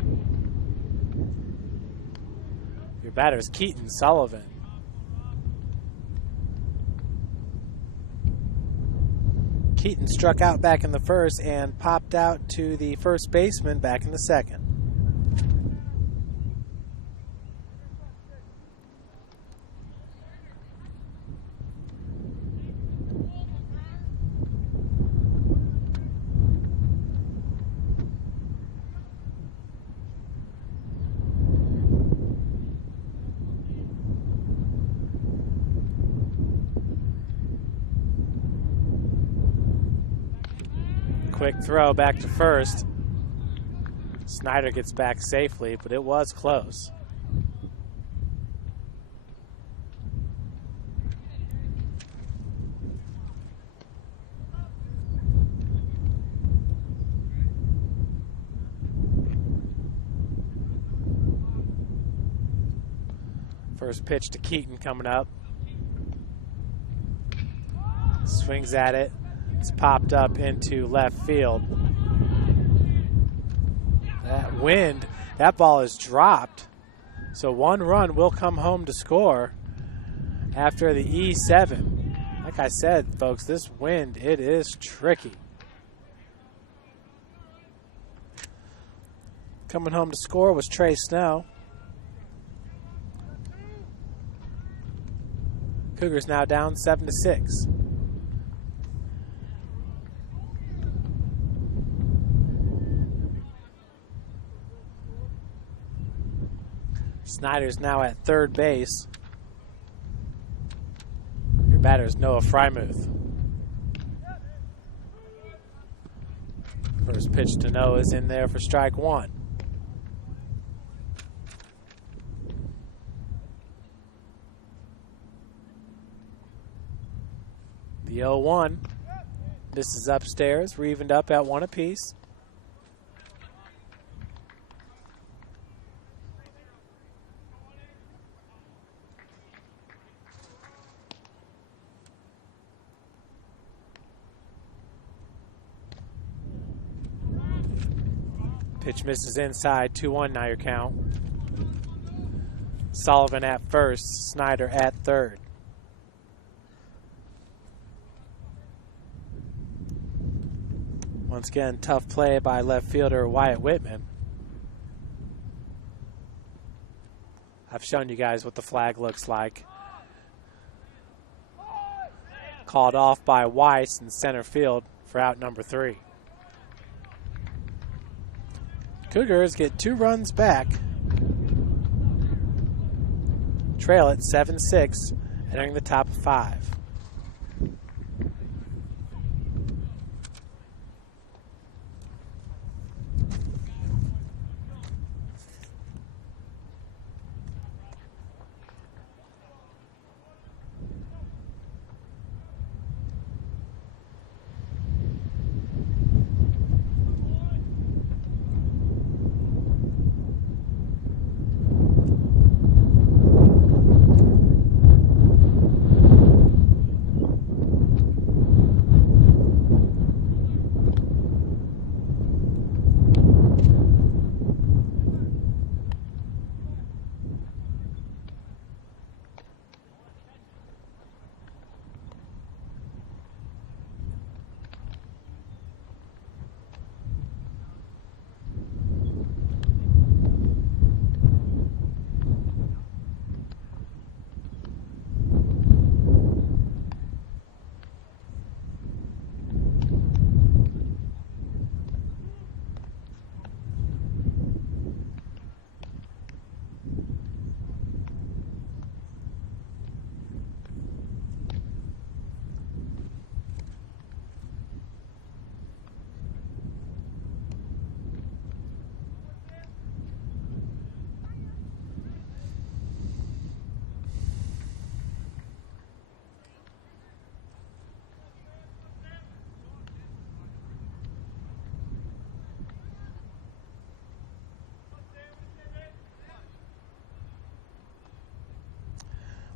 Your batter is Keaton Sullivan. Keaton struck out back in the first and popped out to the first baseman back in the second. Quick throw back to first. Snyder gets back safely, but it was close. First pitch to Keaton coming up. Swings at it. It's popped up into left field. That wind, that ball is dropped. So 1 run will come home to score after the E7. Like I said, folks, this wind, it is tricky. Coming home to score was Trey Snow. Cougars now down 7-6. Snyder's now at third base. Your batter is Noah Frymuth. First pitch to Noah is in there for strike 1. The 0-1. This is upstairs. We're evened up at 1 apiece. Pitch misses inside, 2-1 now your count. Sullivan at first, Snyder at third. Once again, tough play by left fielder Wyatt Whitman. I've shown you guys what the flag looks like. Called off by Weiss in center field for out number 3. Cougars get 2 runs back. Trail at 7-6, entering the top of 5.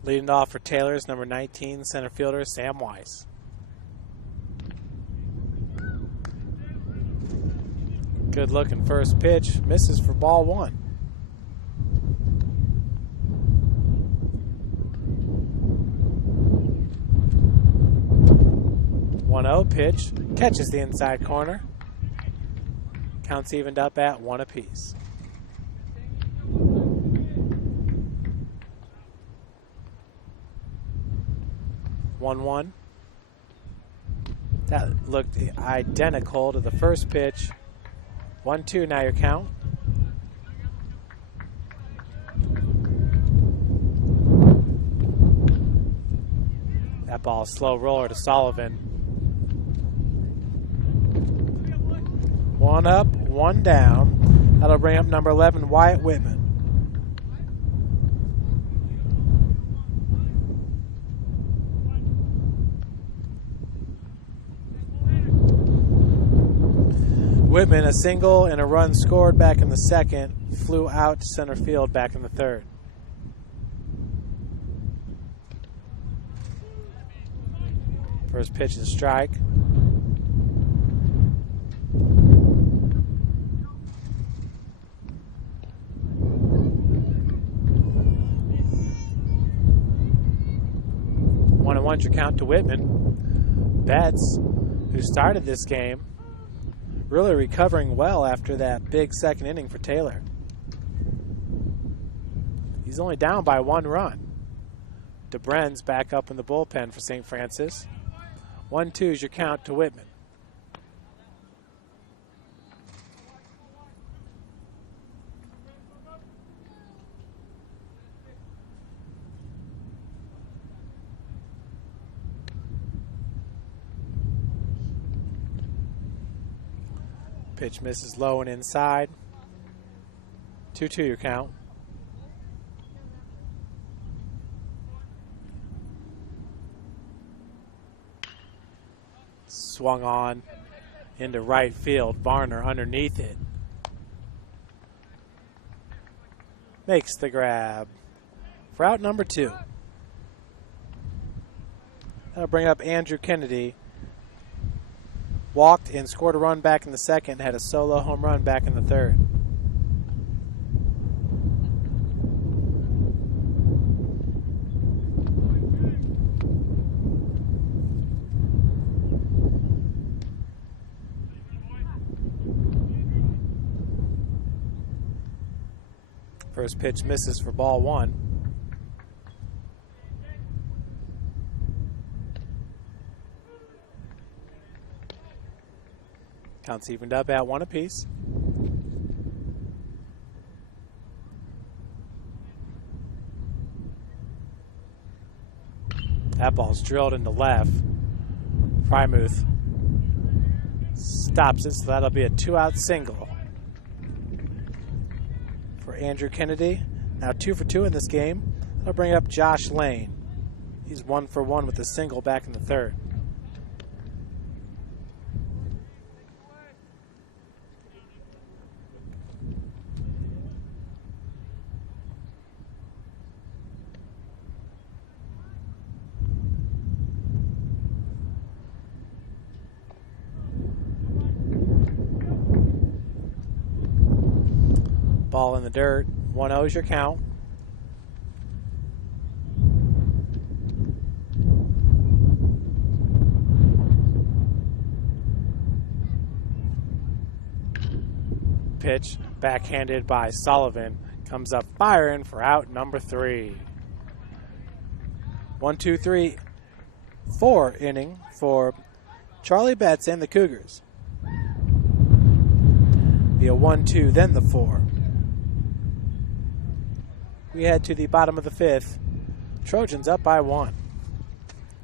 Leading off for Taylor's number 19 center fielder Sam Weiss. Good looking first pitch, misses for ball 1. 1-0 pitch, catches the inside corner. Counts evened up at 1 apiece. One. That looked identical to the first pitch. 1-2 now your count. That ball slow roller to Sullivan. 1 up, 1 down. That'll bring up number 11, Wyatt Whitman. Whitman, a single and a run scored back in the second, flew out to center field back in the third. First pitch is a strike. One and one's your count to Whitman. Betts, who started this game, really recovering well after that big second inning for Taylor. He's only down by 1 run. Dobereznz back up in the bullpen for St. Francis. 1-2 is your count to Whitman. Pitch misses low and inside. 2-2 your count. Swung on into right field. Varner underneath it. Makes the grab for out number 2. That'll bring up Andrew Kennedy. Walked and scored a run back in the second, had a solo home run back in the third. First pitch misses for ball 1. Counts evened up at 1 apiece. That ball's drilled into left. Frymuth stops it, so that'll be a 2-out single for Andrew Kennedy. Now 2 for 2 in this game. That'll bring up Josh Lane. He's 1 for 1 with a single back in the third. Ball in the dirt. 1-0 is your count. Pitch backhanded by Sullivan. Comes up firing for out number 3. 1-2-3-4 inning for Charlie Betts and the Cougars. Be a 1-2, then the 4. We head to the bottom of the 5th. Trojans up by 1.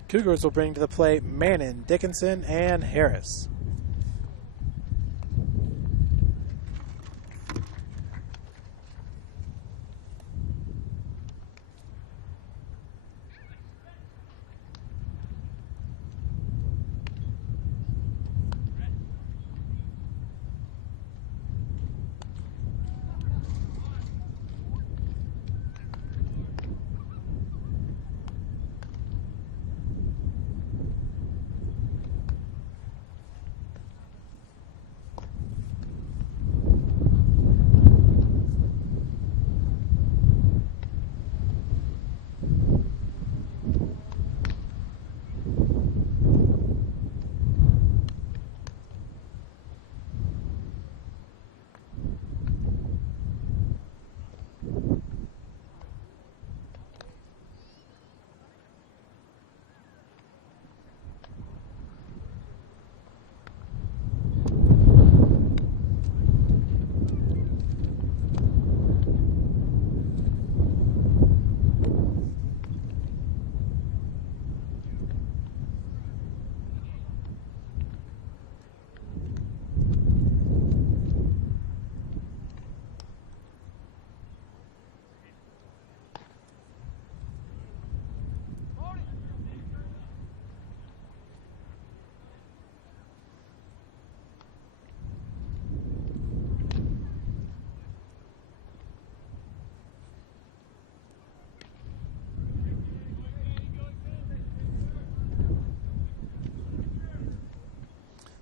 Cougars will bring to the plate Mannon, Dickinson, and Harris.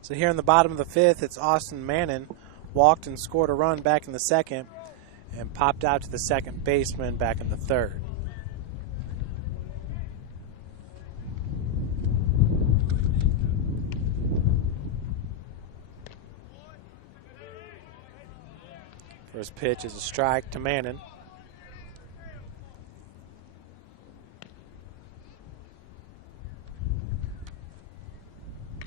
So here in the bottom of the fifth, it's Austin Mannon walked and scored a run back in the second and popped out to the second baseman back in the third. First pitch is a strike to Mannon.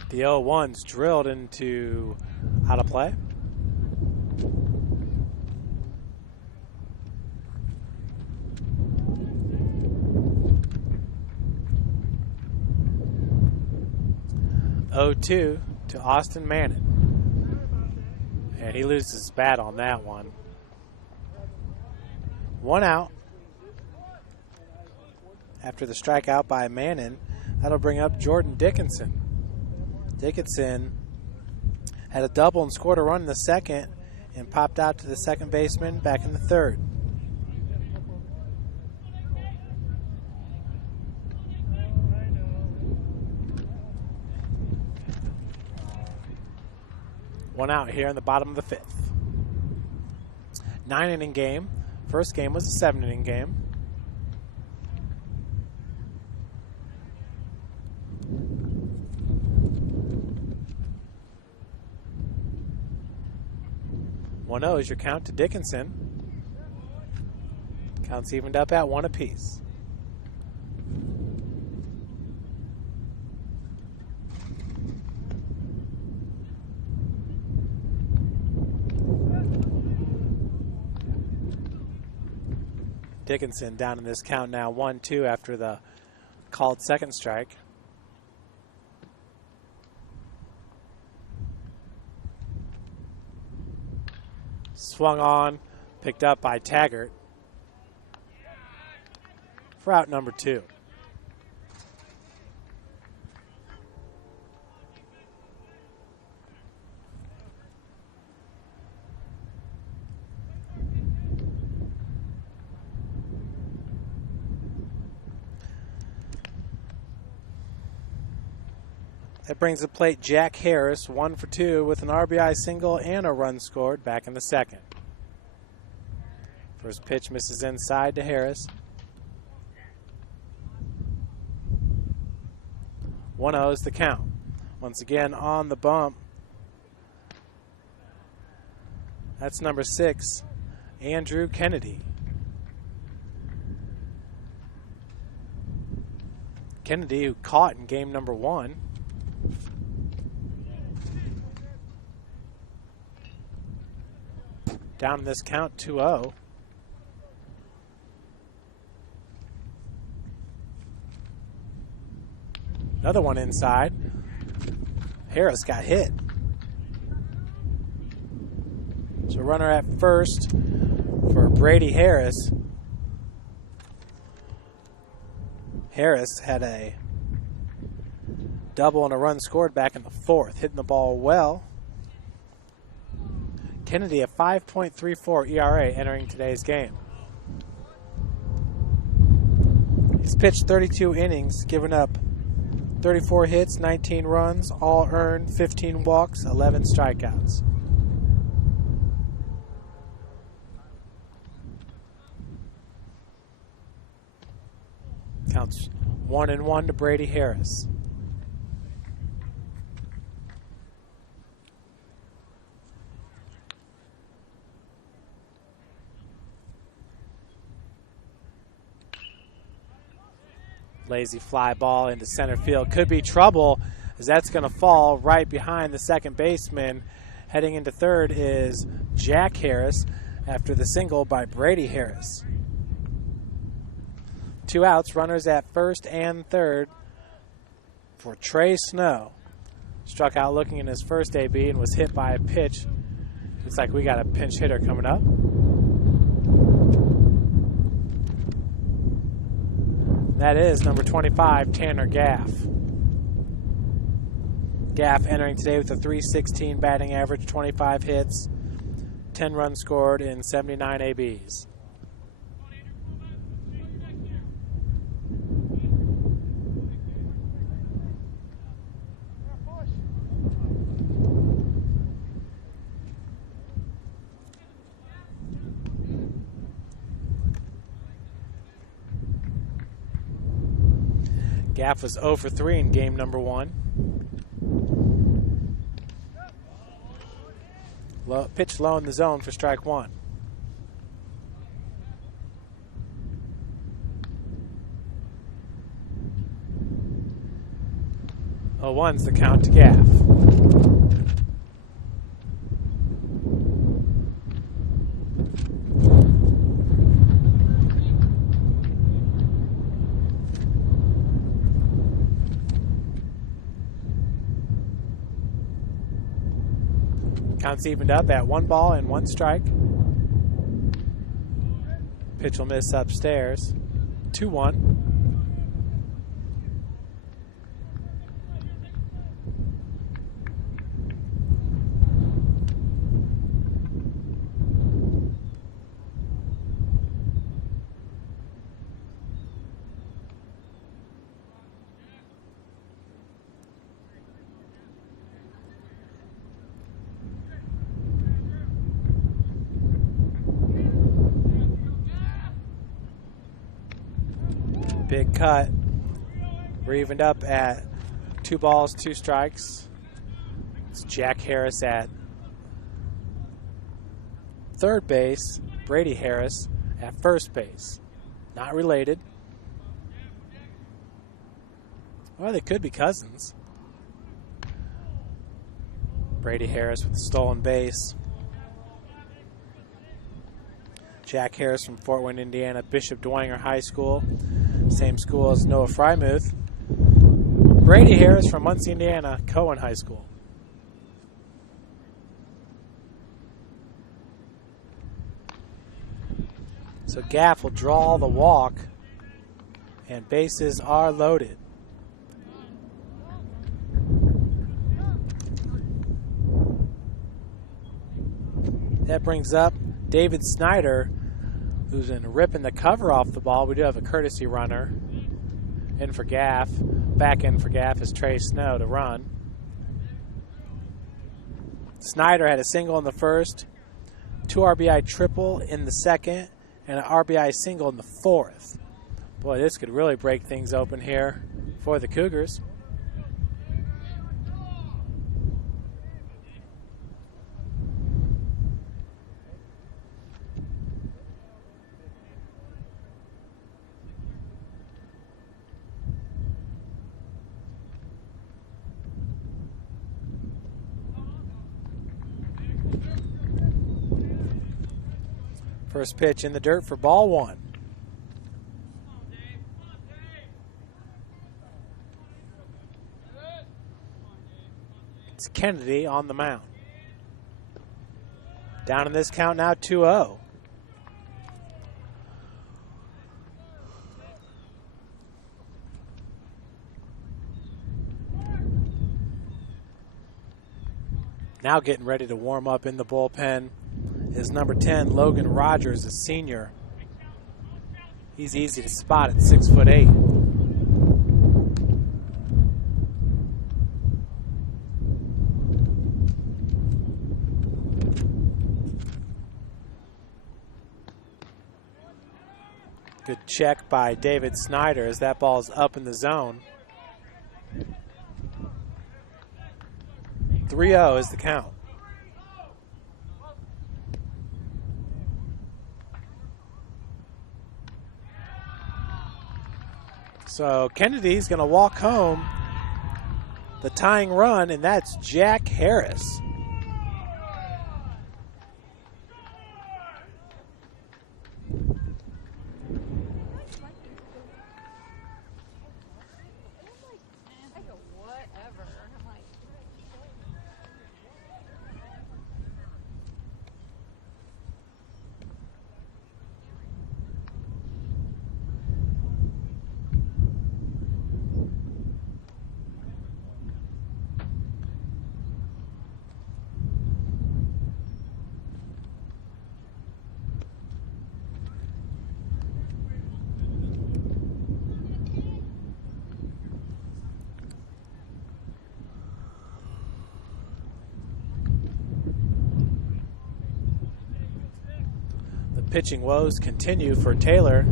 The 0-1's drilled into out of play. (0-2) to Austin Mannon. And he loses his bat on that one. 1 out. After the strikeout by Mannon, that'll bring up Jordan Dickinson. Dickinson had a double and scored a run in the second and popped out to the second baseman back in the third. One out here in the bottom of the fifth. 9-inning game. First game was a 7-inning game. (1-0) is your count to Dickinson. Counts evened up at 1 apiece. Dickinson down in this count now, 1-2 after the called second strike. Swung on, picked up by Taggart for out number 2. That brings the plate Jack Harris, 1 for 2 with an RBI single and a run scored back in the second. First pitch misses inside to Harris. 1-0 is the count. Once again on the bump. That's number 6, Andrew Kennedy. Kennedy, who caught in game number 1. Down in this count, 2-0. Another one inside. Harris got hit. So runner at first for Brady Harris. Harris had a double and a run scored back in the fourth, hitting the ball well. Kennedy a 5.34 ERA entering today's game. He's pitched 32 innings, given up 34 hits, 19 runs, all earned, 15 walks, 11 strikeouts. Counts 1-1 to Brady Harris. Lazy fly ball into center field. Could be trouble, as that's going to fall right behind the second baseman. Heading into third is Jack Harris after the single by Brady Harris. 2 outs, runners at first and third for Trey Snow. Struck out looking in his first AB and was hit by a pitch. Looks like we got a pinch hitter coming up. That is number 25, Tanner Gaff. Gaff entering today with a .316 batting average, 25 hits, 10 runs scored in 79 ABs. Gaff was 0 for 3 in game number 1. Pitch low in the zone for strike 1. 0-1's the count to Gaff. Count's evened up at 1 ball and 1 strike. Pitch will miss upstairs. 2-1. Big cut. We're evened up at 2 balls, 2 strikes. It's Jack Harris at third base, Brady Harris at first base. Not related. Well, they could be cousins. Brady Harris with a stolen base. Jack Harris from Fort Wayne, Indiana, Bishop Dwenger High School. Same school as Noah Frymuth. Brady Harris from Muncie, Indiana, Cohen High School. So Gaff will draw the walk, and bases are loaded. That brings up David Snyder, who's been ripping the cover off the ball. We do have a courtesy runner in for Gaff. Back in for Gaff is Trey Snow to run. Snyder had a single in the first, 2 RBI triple in the second, and an RBI single in the fourth. Boy, this could really break things open here for the Cougars. First pitch in the dirt for ball 1. It's Kennedy on the mound. Down in this count now, 2-0. Now getting ready to warm up in the bullpen is number 10, Logan Rogers, a senior. He's easy to spot at 6'8". Good check by David Snyder as that ball is up in the zone. 3-0 is the count. So Kennedy's going to walk home the tying run, and that's Jack Harris. Pitching woes continue for Taylor.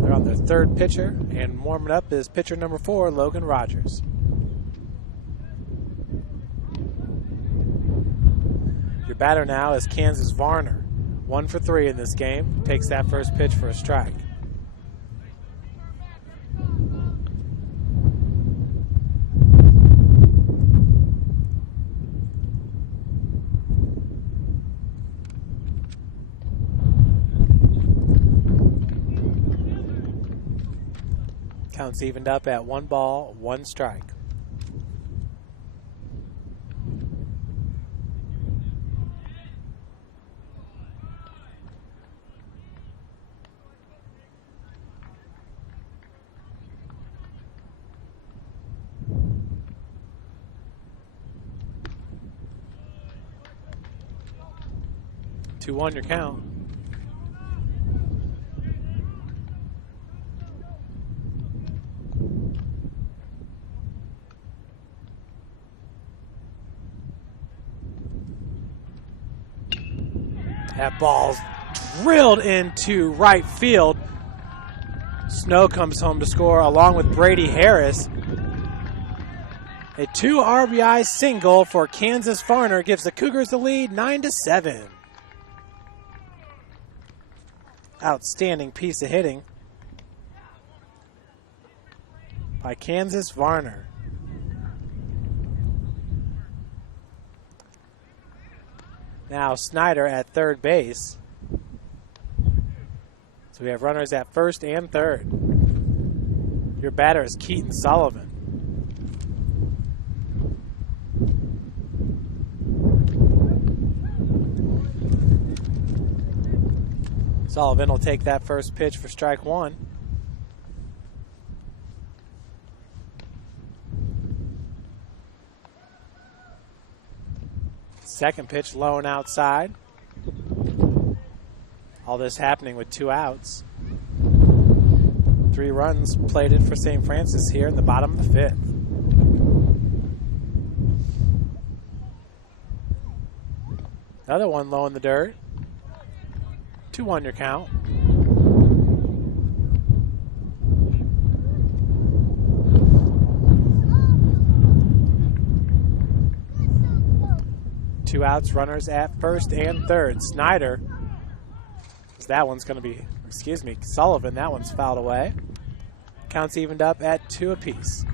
They're third pitcher, and warming up is pitcher number 4, Logan Rogers. Your batter now is Kansas Varner. 1 for 3 in this game. Takes that first pitch for a strike. Counts evened up at 1 ball, 1 strike. Two on your count. That ball's drilled into right field. Snow comes home to score along with Brady Harris. A 2 RBI single for Kansas Varner gives the Cougars the lead 9-7. Outstanding piece of hitting by Kansas Varner. Now Snyder at third base. So we have runners at first and third. Your batter is Keaton Sullivan. Sullivan will take that first pitch for strike 1. Second pitch low and outside. All this happening with 2 outs. 3 runs plated for St. Francis here in the bottom of the 5th. Another one low in the dirt. 2-1 your count. Two outs, runners at first and third. Snyder, that one's going to be, Sullivan, that one's fouled away. Counts evened up at 2 apiece.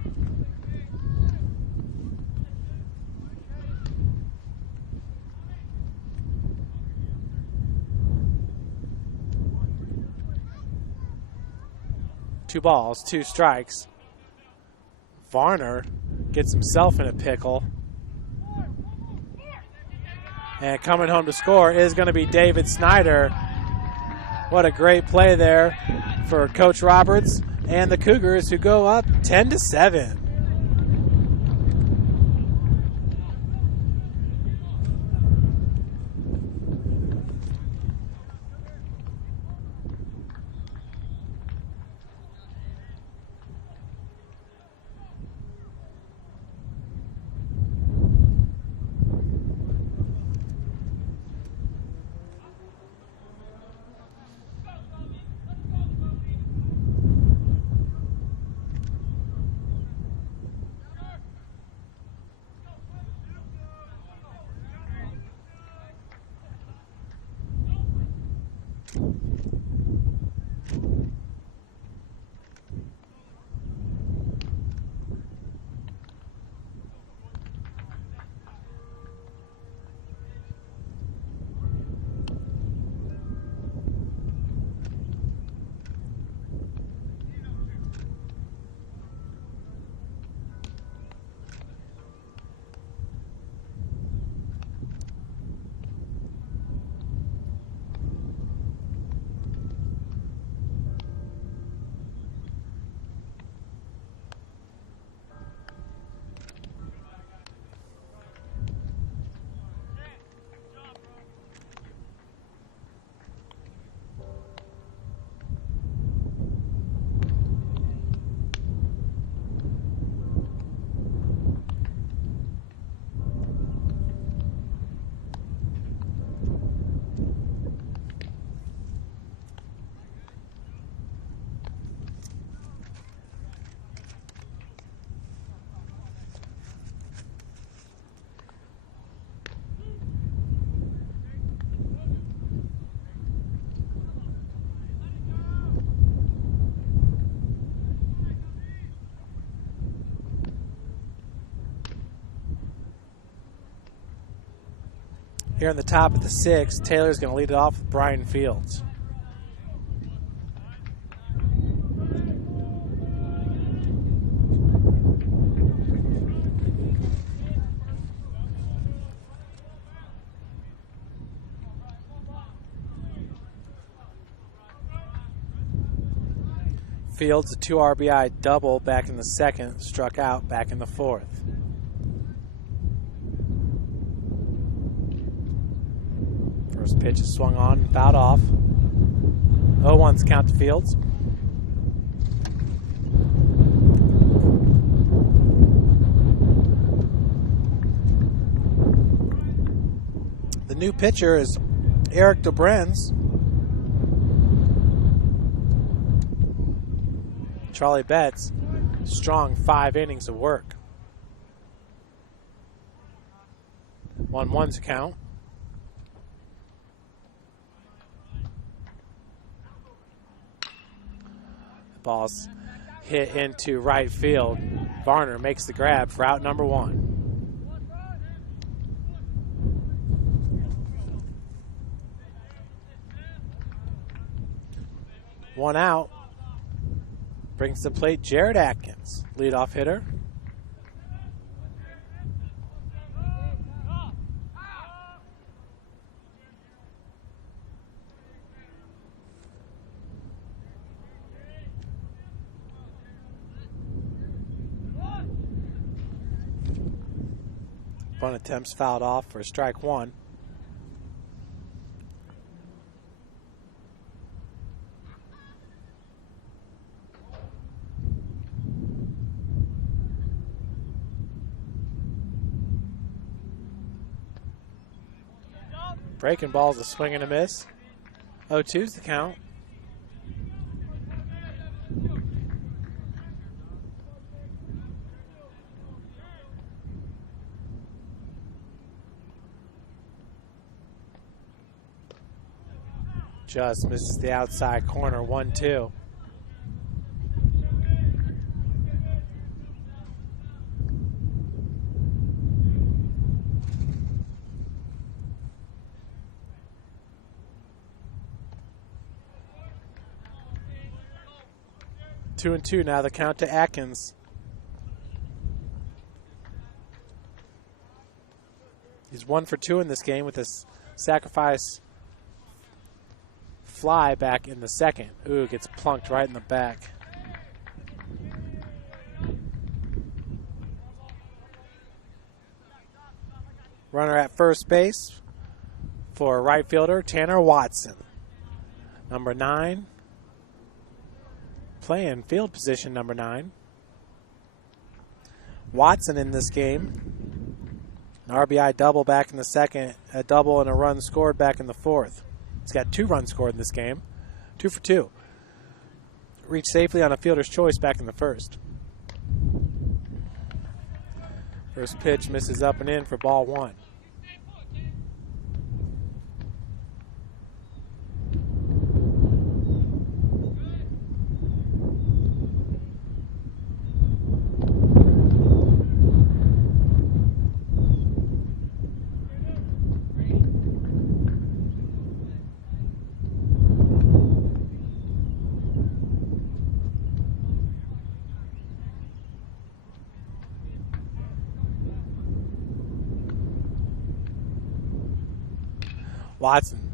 Two balls, 2 strikes. Varner gets himself in a pickle. And coming home to score is going to be David Snyder. What a great play there for Coach Roberts and the Cougars, who go up 10-7. Here in the top of the sixth, Taylor's going to lead it off with Brian Fields. Fields, a 2 RBI double back in the second, struck out back in the fourth. First pitch is swung on and fouled off. 0-1's count to Fields. The new pitcher is Arick Dobereznz. Charlie Betts, strong 5 innings of work. 1-1's count. The ball's hit into right field. Varner makes the grab for out number 1. One out. Brings to the plate Jared Atkins, leadoff hitter. Bunt attempts fouled off for strike 1. Breaking ball's a swing and a miss. 0-2's the count. Just misses the outside corner. 1-2. Two and two now, the count to Atkins. He's 1 for 2 in this game with a sacrifice fly back in the second. Ooh, gets plunked right in the back. Runner at first base for right fielder Tanner Watson. Number 9. Playing field position number 9. Watson in this game. An RBI double back in the second. A double and a run scored back in the fourth. He's got 2 runs scored in this game. 2 for 2. Reached safely on a fielder's choice back in the first. First pitch misses up and in for ball 1. Watson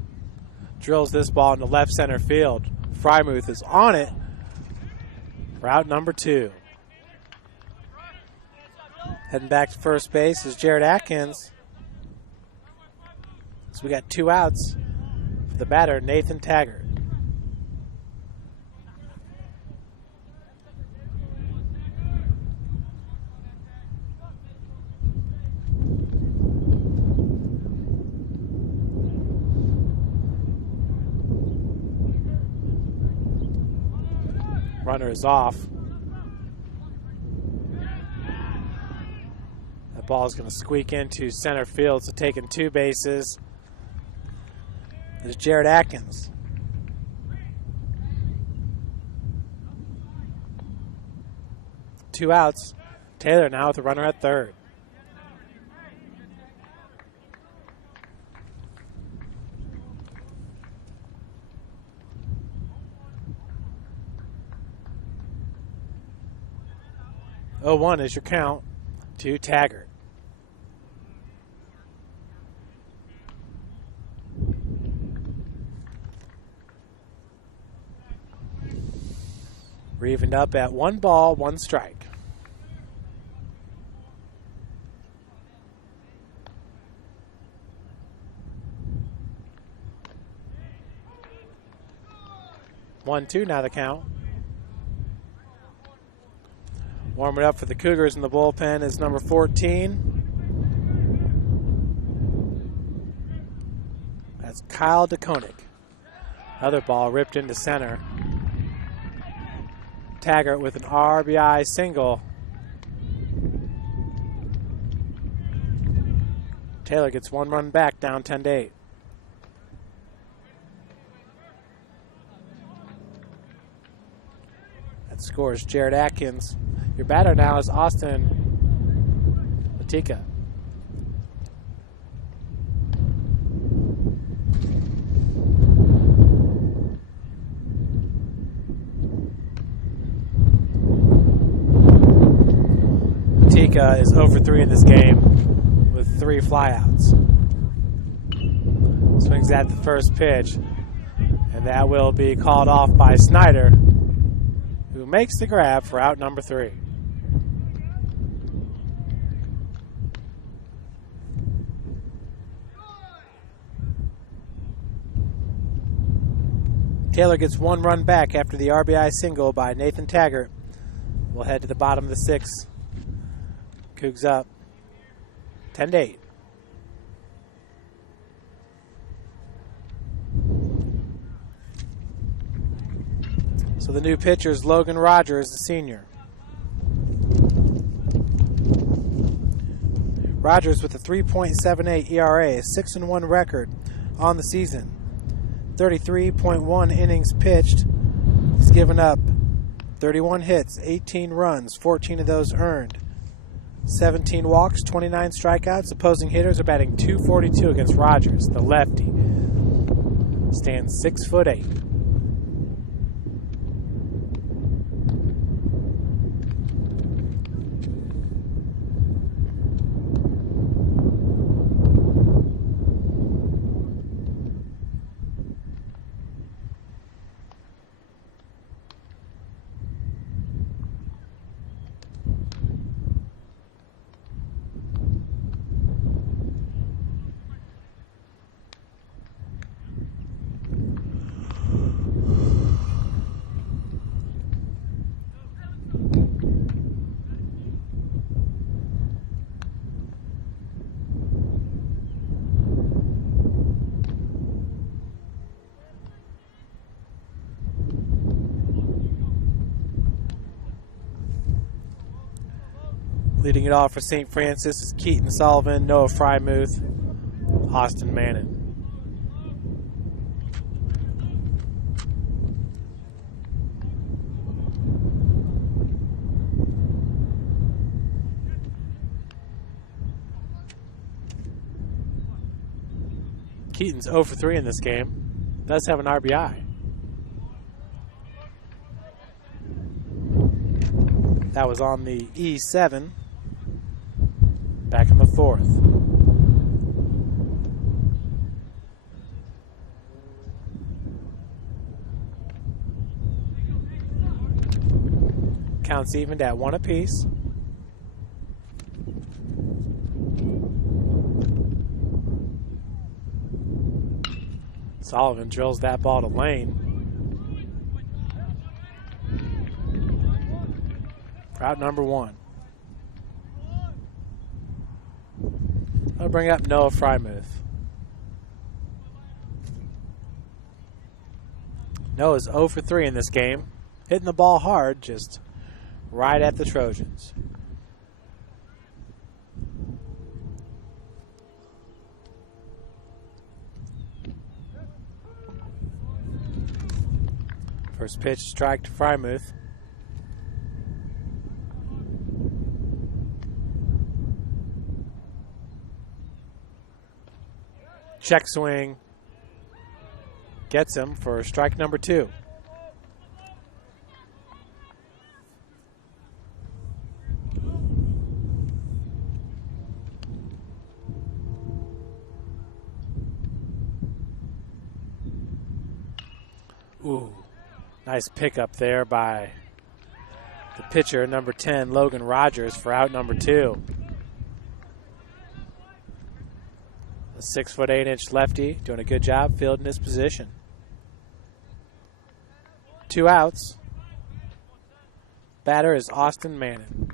drills this ball into left center field. Frymuth is on it. Route number 2. Heading back to first base is Jared Atkins. So we got 2 outs for the batter, Nathan Taggart. Runner is off. That ball is going to squeak into center field, so taking 2 bases is Jared Atkins. Two outs. Taylor now with a runner at third. 0-1 is your count to Taggart. We're evened up at 1 ball, 1 strike. One-two now the count. Warming up for the Cougars in the bullpen is number 14. That's Kyle DeKoninck. Another ball ripped into center. Taggart with an RBI single. Taylor gets 1 run back, down 10-8. That scores Jared Atkins. Your batter now is Austin Matika. Matika is 0 for 3 in this game with 3 flyouts. Swings at the first pitch, and that will be called off by Snyder, who makes the grab for out number 3. Taylor gets 1 run back after the RBI single by Nathan Taggart. We'll head to the bottom of the 6th. Cougs up 10-8. So the new pitcher is Logan Rogers, the senior. Rogers with a 3.78 ERA, a 6-1 record on the season. 33.1 innings pitched. He's given up 31 hits, 18 runs, 14 of those earned. 17 walks, 29 strikeouts. Opposing hitters are batting .242 against Rogers, the lefty. Stands 6'8". Leading it off for St. Francis is Keaton Sullivan, Noah Frymuth, Austin Mannon. Keaton's 0 for 3 in this game. Does have an RBI. That was on the E7. Back in the 4th. Counts evened at 1 apiece. Sullivan drills that ball to Lane. For out number 1. I'll bring up Noah Frymuth. Noah's 0 for 3 in this game. Hitting the ball hard, just right at the Trojans. First pitch, strike to Frymuth. Check swing. Gets him for strike number 2. Ooh, nice pickup there by the pitcher, number 10, Logan Rogers, for out number 2. A 6'8" lefty doing a good job fielding his position. 2 outs. Batter is Austin Manning.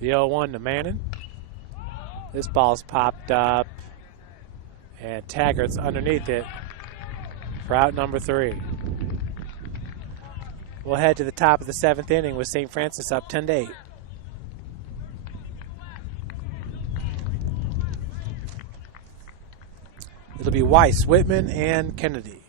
The 0-1 to Manning. This ball's popped up, and Taggart's underneath it for out number 3. We'll head to the top of the 7th inning with St. Francis up 10-8. It'll be Weiss, Whitman, and Kennedy.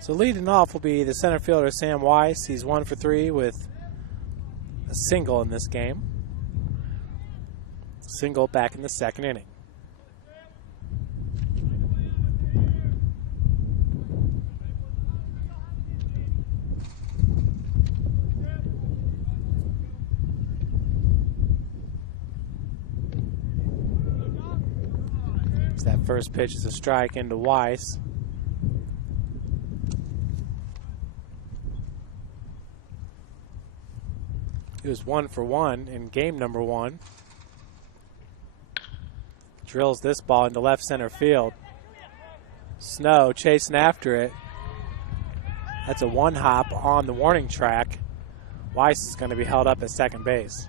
So leading off will be the center fielder, Sam Weiss. He's 1 for 3 with a single in this game. Single back in the 2nd inning. So that first pitch is a strike into Weiss. He was 1 for 1 in game number 1. Drills this ball into left center field. Snow chasing after it. That's a 1-hop on the warning track. Weiss is going to be held up at second base.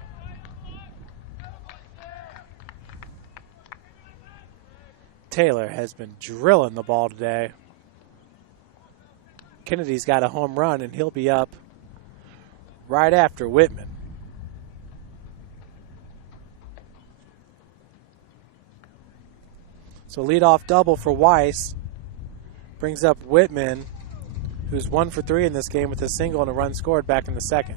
Taylor has been drilling the ball today. Kennedy's got a home run, and he'll be up right after Whitman. So leadoff double for Weiss brings up Whitman, who's 1 for 3 in this game with a single and a run scored back in the 2nd.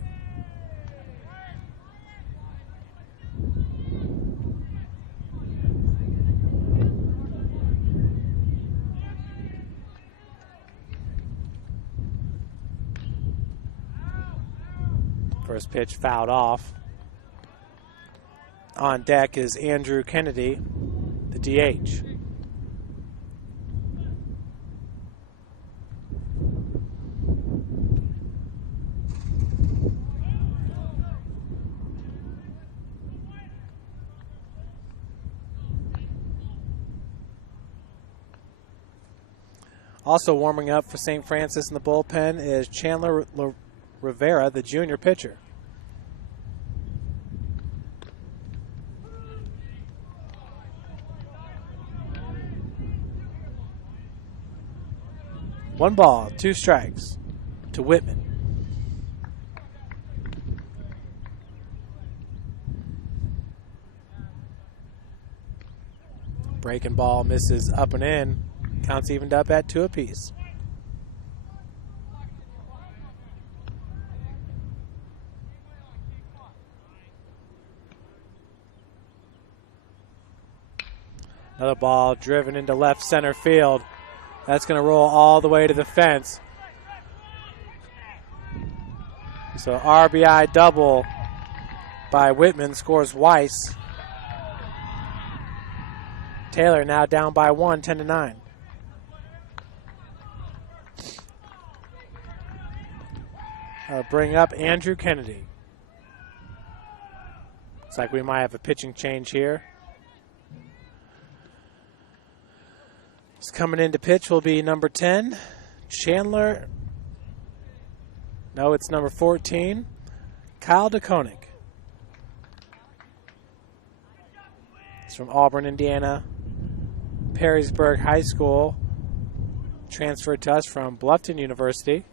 First pitch fouled off. On deck is Andrew Kennedy, the DH. Also warming up for St. Francis in the bullpen is Chandler Rivera, the junior pitcher. One ball, 2 strikes to Whitman. Breaking ball misses up and in. Counts evened up at 2 apiece. Another ball driven into left center field. That's going to roll all the way to the fence. So RBI double by Whitman, scores Weiss. Taylor now down by 1, 10-9. Bring up Andrew Kennedy. Looks like we might have a pitching change here. Who's coming in to pitch will be number 10, Chandler. No, it's number 14, Kyle DeKoninck. He's from Auburn, Indiana. Perrysburg High School. Transferred to us from Bluffton University.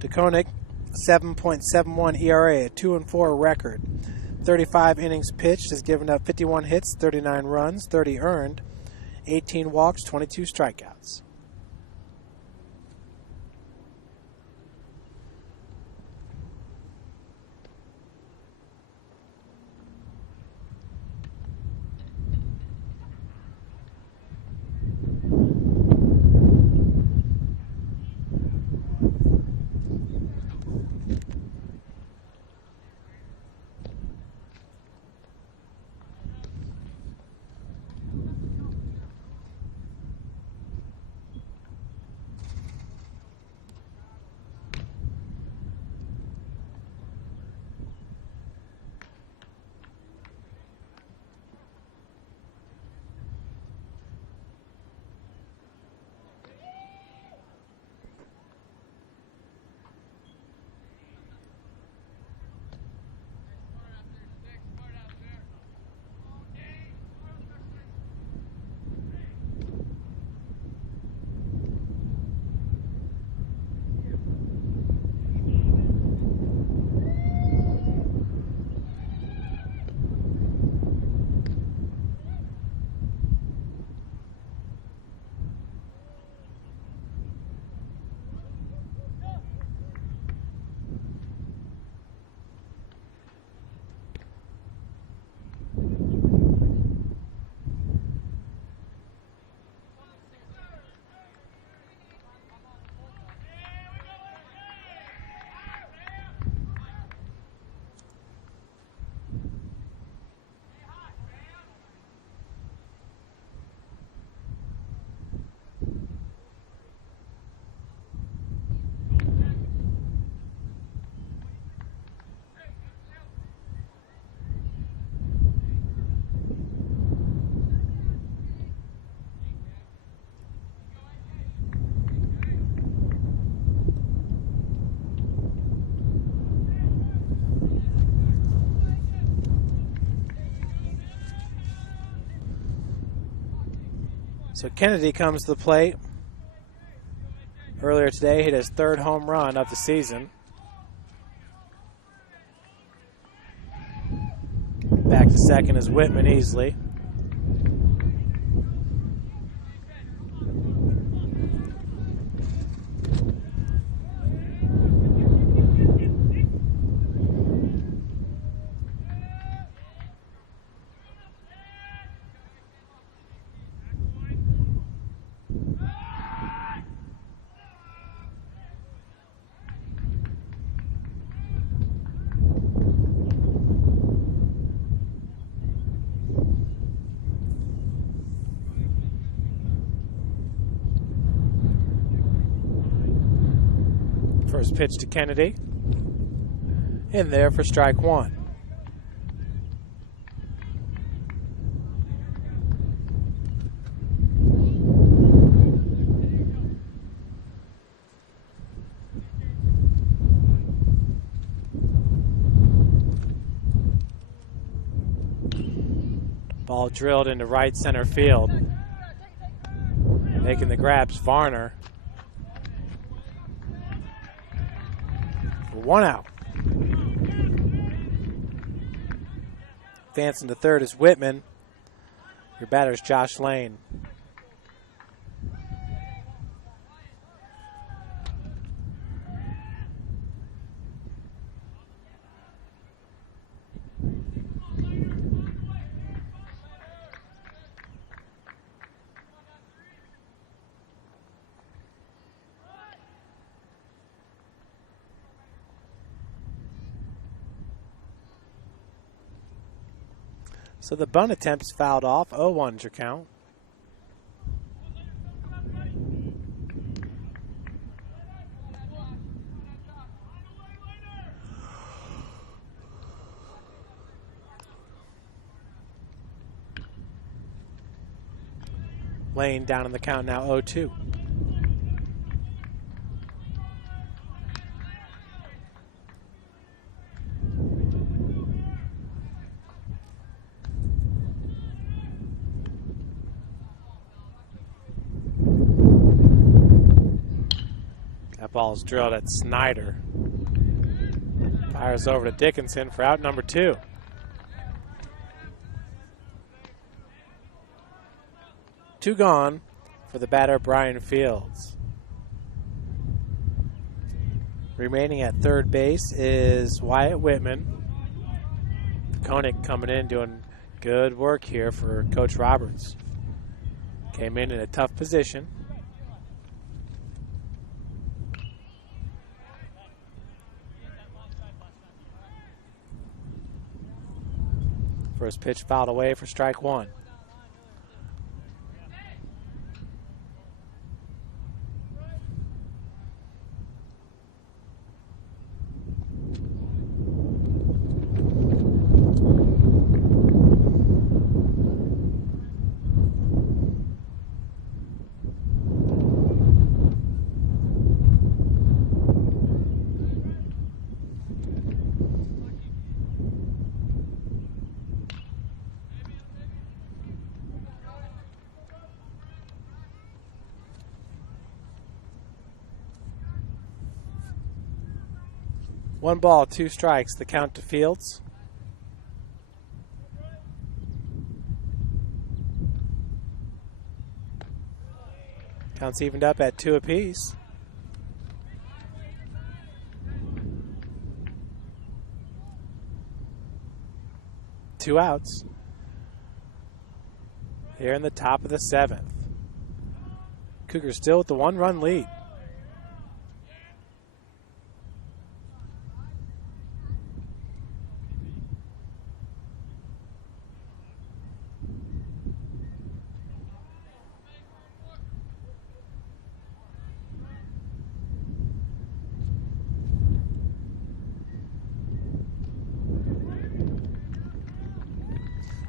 DeKoninck, 7.71 ERA, a 2-4 record. 35 innings pitched, has given up 51 hits, 39 runs, 30 earned, 18 walks, 22 strikeouts. So Kennedy comes to the plate. Earlier today, hit his 3rd home run of the season. Back to second is Whitman easily. First pitch to Kennedy. In there for strike 1. Ball drilled into right center field. Making the grabs, Varner. For 1 out. Advancing to third is Whitman. Your batter is Josh Lane. So the bunt attempt's fouled off. 0-1's your count. Lane down in the count now, 0-2. That ball is drilled at Snyder. Fires over to Dickinson for out number 2. Two gone for the batter, Brian Fields. Remaining at third base is Wyatt Whitman. DeKoninck coming in doing good work here for Coach Roberts. Came in a tough position. First pitch fouled away for strike 1. One ball, 2 strikes, the count to Fields. Count's evened up at 2 apiece. Two outs. Here in the top of the 7th. Cougars still with the 1-run lead.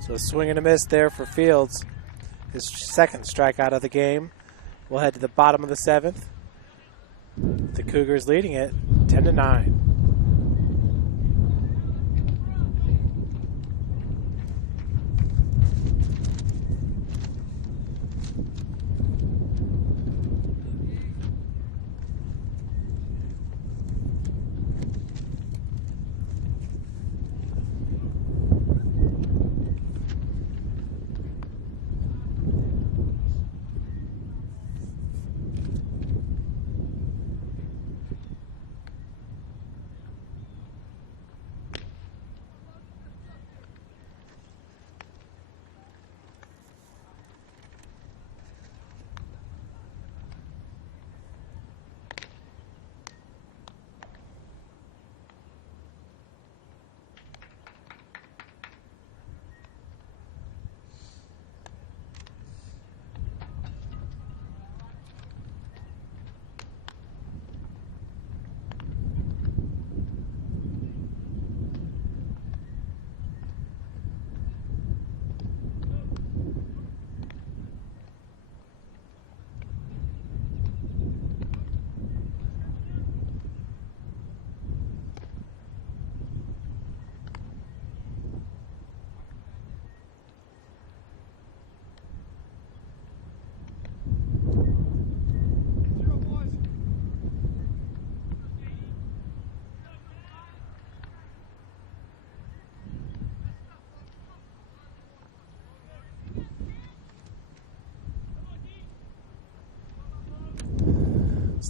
So swing and a miss there for Fields. His second strikeout of the game. We'll head to the bottom of the 7th. The Cougars leading it 10-9.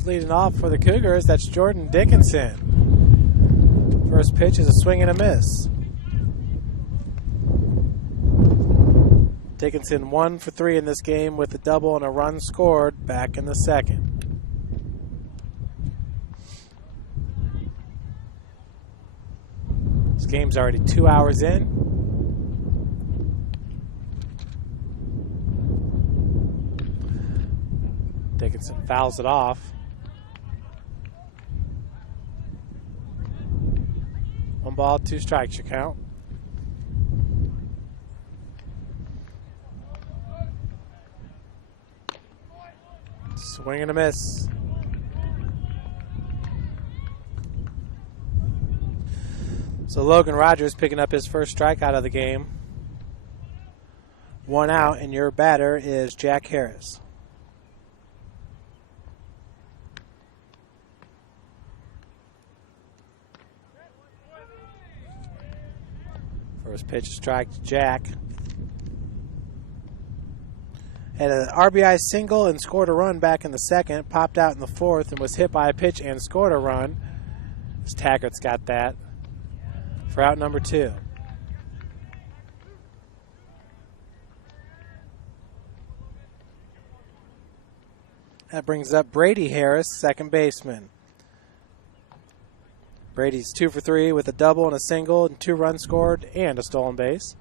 Leading off for the Cougars, that's Jordan Dickinson. First pitch is a swing and a miss. Dickinson 1 for 3 in this game with a double and a run scored back in the second. This game's already 2 hours in. Dickinson fouls it off. One ball, 2 strikes your count. Swing and a miss. So Logan Rogers picking up his first strikeout of the game. 1 out, and your batter is Jack Harris. First pitch is strike to Jack. Had an RBI single and scored a run back in the second. Popped out in the fourth and was hit by a pitch and scored a run. Taggart's got that for out number 2. That brings up Brady Harris, second baseman. Brady's 2 for 3 with a double and a single and 2 runs scored and a stolen base.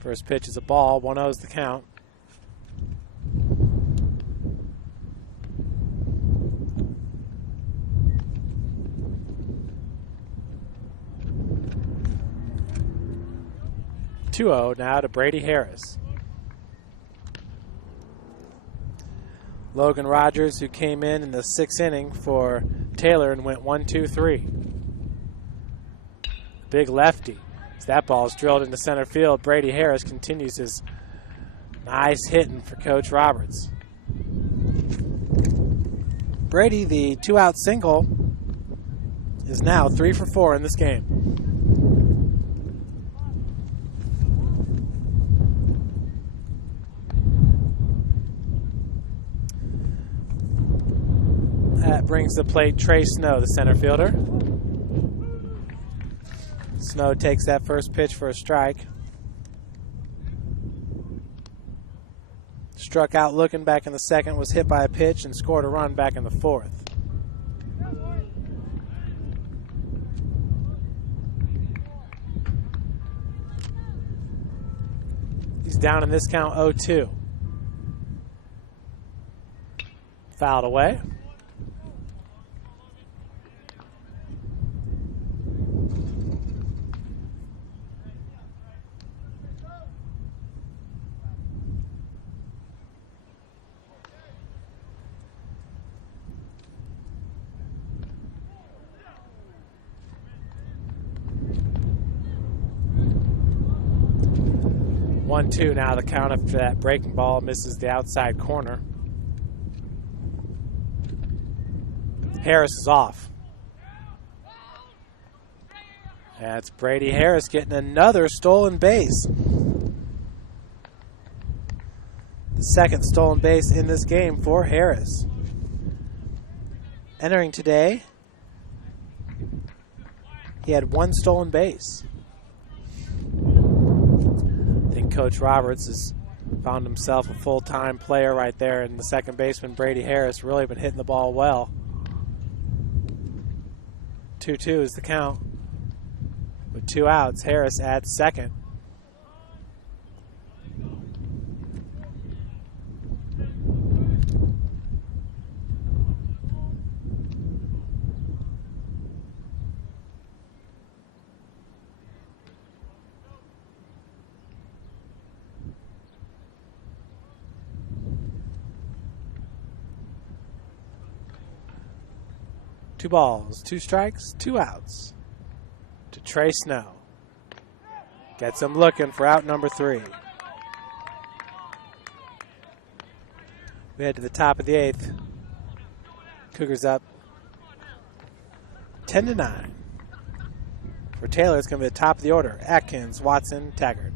First pitch is a ball, 1-0 is the count. Two-0 now to Brady Harris. Logan Rogers, who came in the 6th inning for Taylor and went 1-2-3. Big lefty. As that ball is drilled into center field, Brady Harris continues his nice hitting for Coach Roberts. Brady, the 2-out single, is now 3 for 4 in this game. That brings the plate Trey Snow, the center fielder. Snow takes that first pitch for a strike. Struck out looking back in the second, was hit by a pitch and scored a run back in the fourth. He's down in this count 0-2. Fouled away. One-two now the count after that breaking ball misses the outside corner. Harris is off. That's Brady Harris getting another stolen base. The second stolen base in this game for Harris. Entering today, he had 1 stolen base. I think Coach Roberts has found himself a full-time player right there, and the second baseman, Brady Harris, really been hitting the ball well. 2-2 is the count. With 2 outs, Harris at second. Two balls, 2 strikes, 2 outs to Trey Snow. Gets him looking for out number 3. We head to the top of the 8th. Cougars up 10-9. For Taylor, it's going to be the top of the order. Atkins, Watson, Taggart.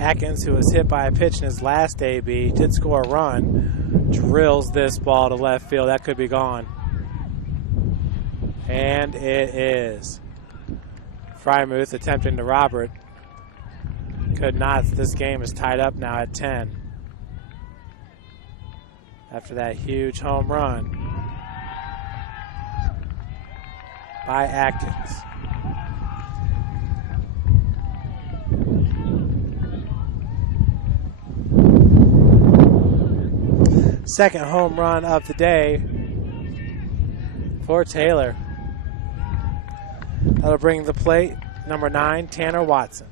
Atkins, who was hit by a pitch in his last AB, did score a run, drills this ball to left field. That could be gone. And it is. Frymuth attempting to rob it. Could not. This game is tied up now at 10. After that huge home run by Atkins. Second home run of the day for Taylor. That'll bring the plate number 9, Tanner Watson.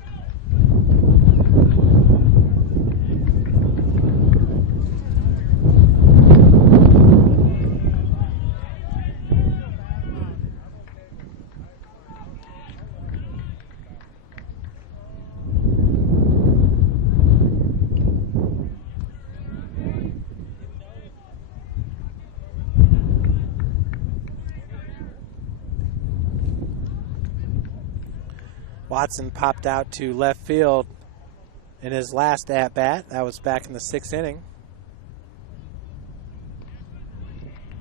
Watson popped out to left field in his last at-bat. That was back in the 6th inning.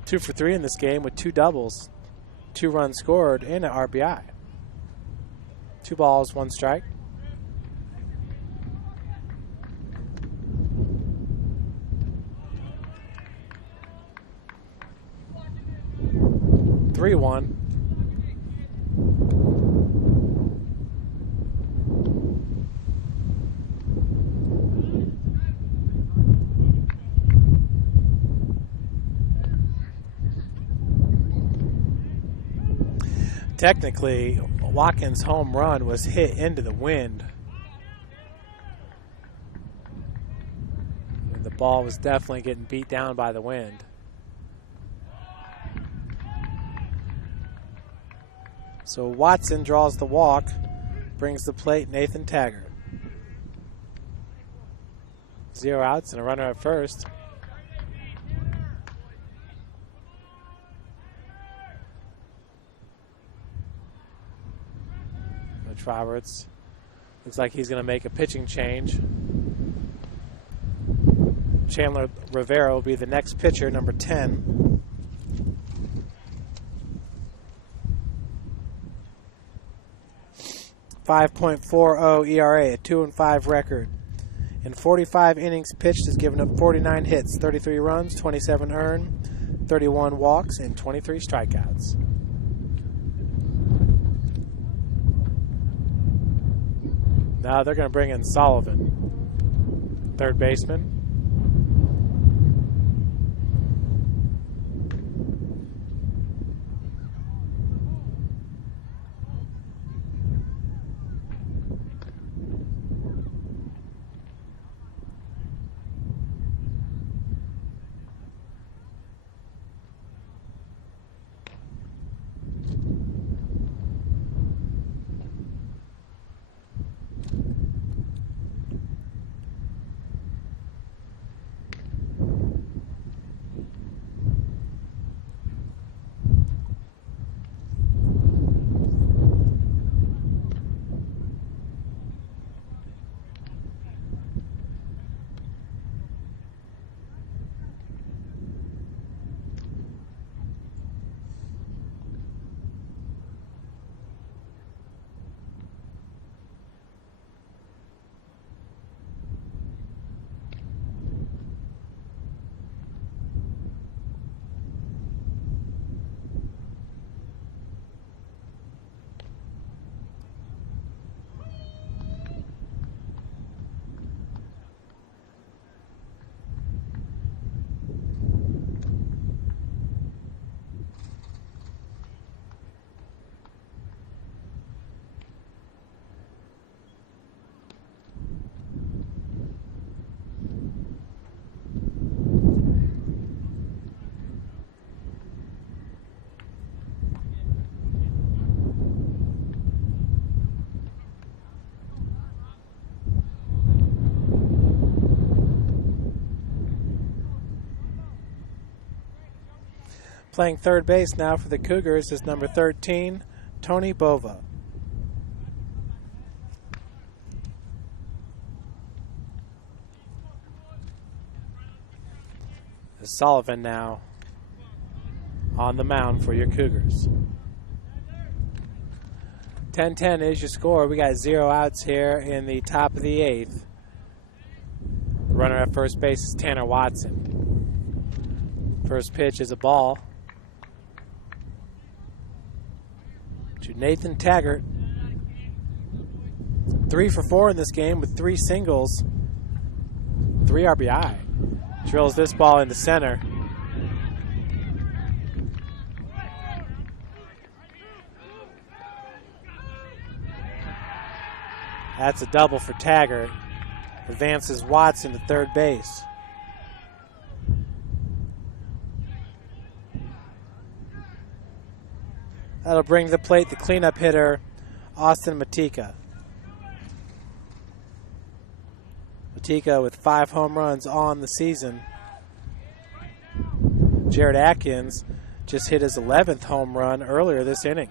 2 for 3 in this game with 2 doubles, 2 runs scored, and an RBI. 2 balls, 1 strike. (3-1). Technically, Watkins' home run was hit into the wind. And the ball was definitely getting beat down by the wind. So Watson draws the walk, brings the plate Nathan Taggart. 0 outs and a runner at first. Roberts looks like he's going to make a pitching change. Chandler Rivera will be the next pitcher, number 10. .40 ERA, a 2-5 record. In 45 innings pitched, has given up 49 hits, 33 runs, 27 earned, 31 walks, and 23 strikeouts. Now they're going to bring in Sullivan, third baseman. Playing third base now for the Cougars is number 13, Tony Bova. Sullivan now on the mound for your Cougars. 10-10 is your score. We got 0 outs here in the top of the 8th. Runner at first base is Tanner Watson. First pitch is a ball to Nathan Taggart. 3 for 4 in this game with 3 singles, 3 RBI. Drills this ball into center. That's a double for Taggart. Advances Watson to third base. That'll bring to the plate the cleanup hitter, Austin Matika. Matika with 5 home runs on the season. Jared Atkins just hit his 11th home run earlier this inning.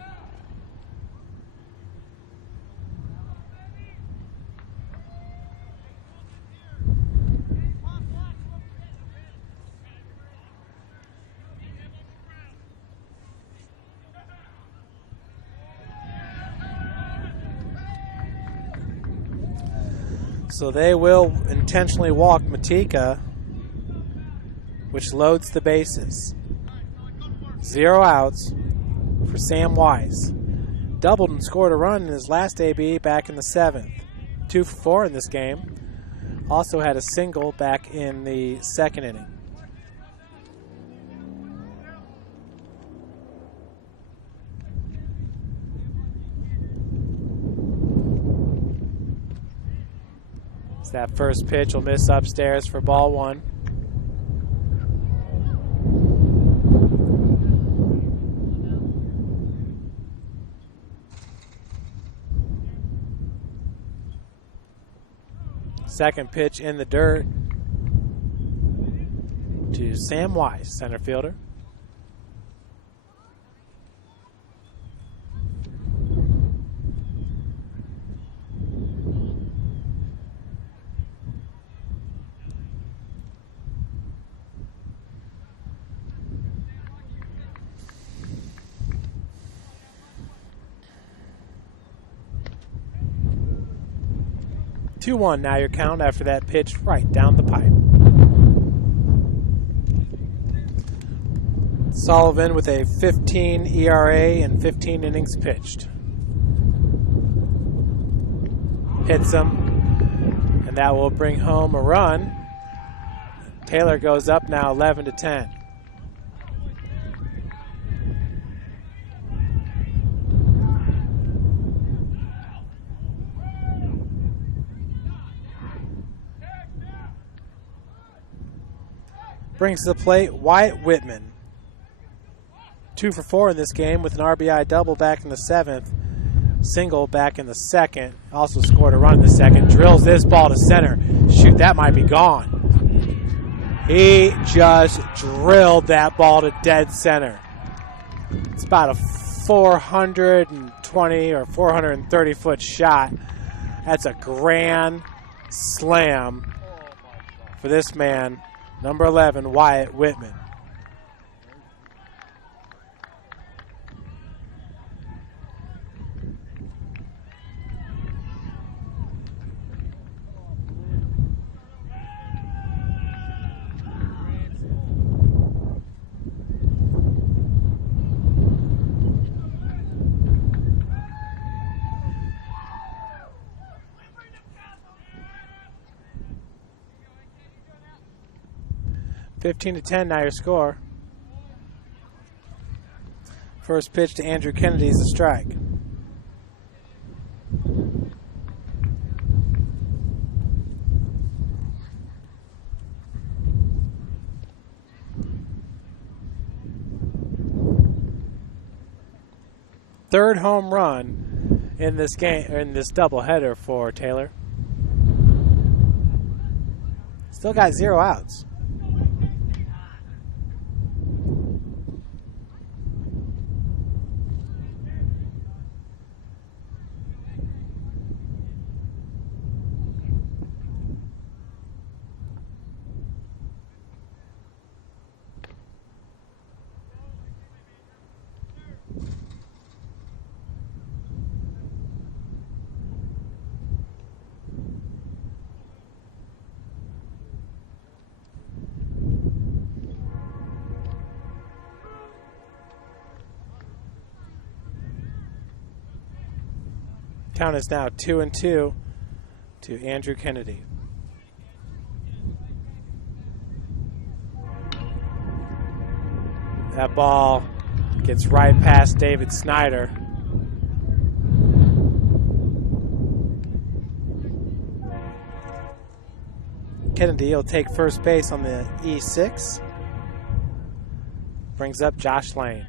So they will intentionally walk Matika, which loads the bases. 0 outs for Sam Wise. Doubled and scored a run in his last AB back in the 7th. 2 for 4 in this game. Also had a single back in the 2nd inning. That first pitch will miss upstairs for ball 1. Second pitch in the dirt to Sam Wise, center fielder. Two-one now your count after that pitch right down the pipe. Sullivan with a 15 ERA and 15 innings pitched. Hits him, and that will bring home a run. Taylor goes up now 11-10. Brings to the plate Wyatt Whitman. 2 for 4 in this game with an RBI double back in the 7th. Single back in the 2nd. Also scored a run in the 2nd. Drills this ball to center. Shoot, that might be gone. He just drilled that ball to dead center. It's about a 420 or 430 foot shot. That's a grand slam for this man. Number 11, Wyatt Whitman. Fifteen to 10 now your score. First pitch to Andrew Kennedy is a strike. Third home run in this game, in this doubleheader for Taylor. Still got 0 outs. Count is now 2-2 to Andrew Kennedy. That ball gets right past David Snyder. Kennedy will take first base on the E6. Brings up Josh Lane.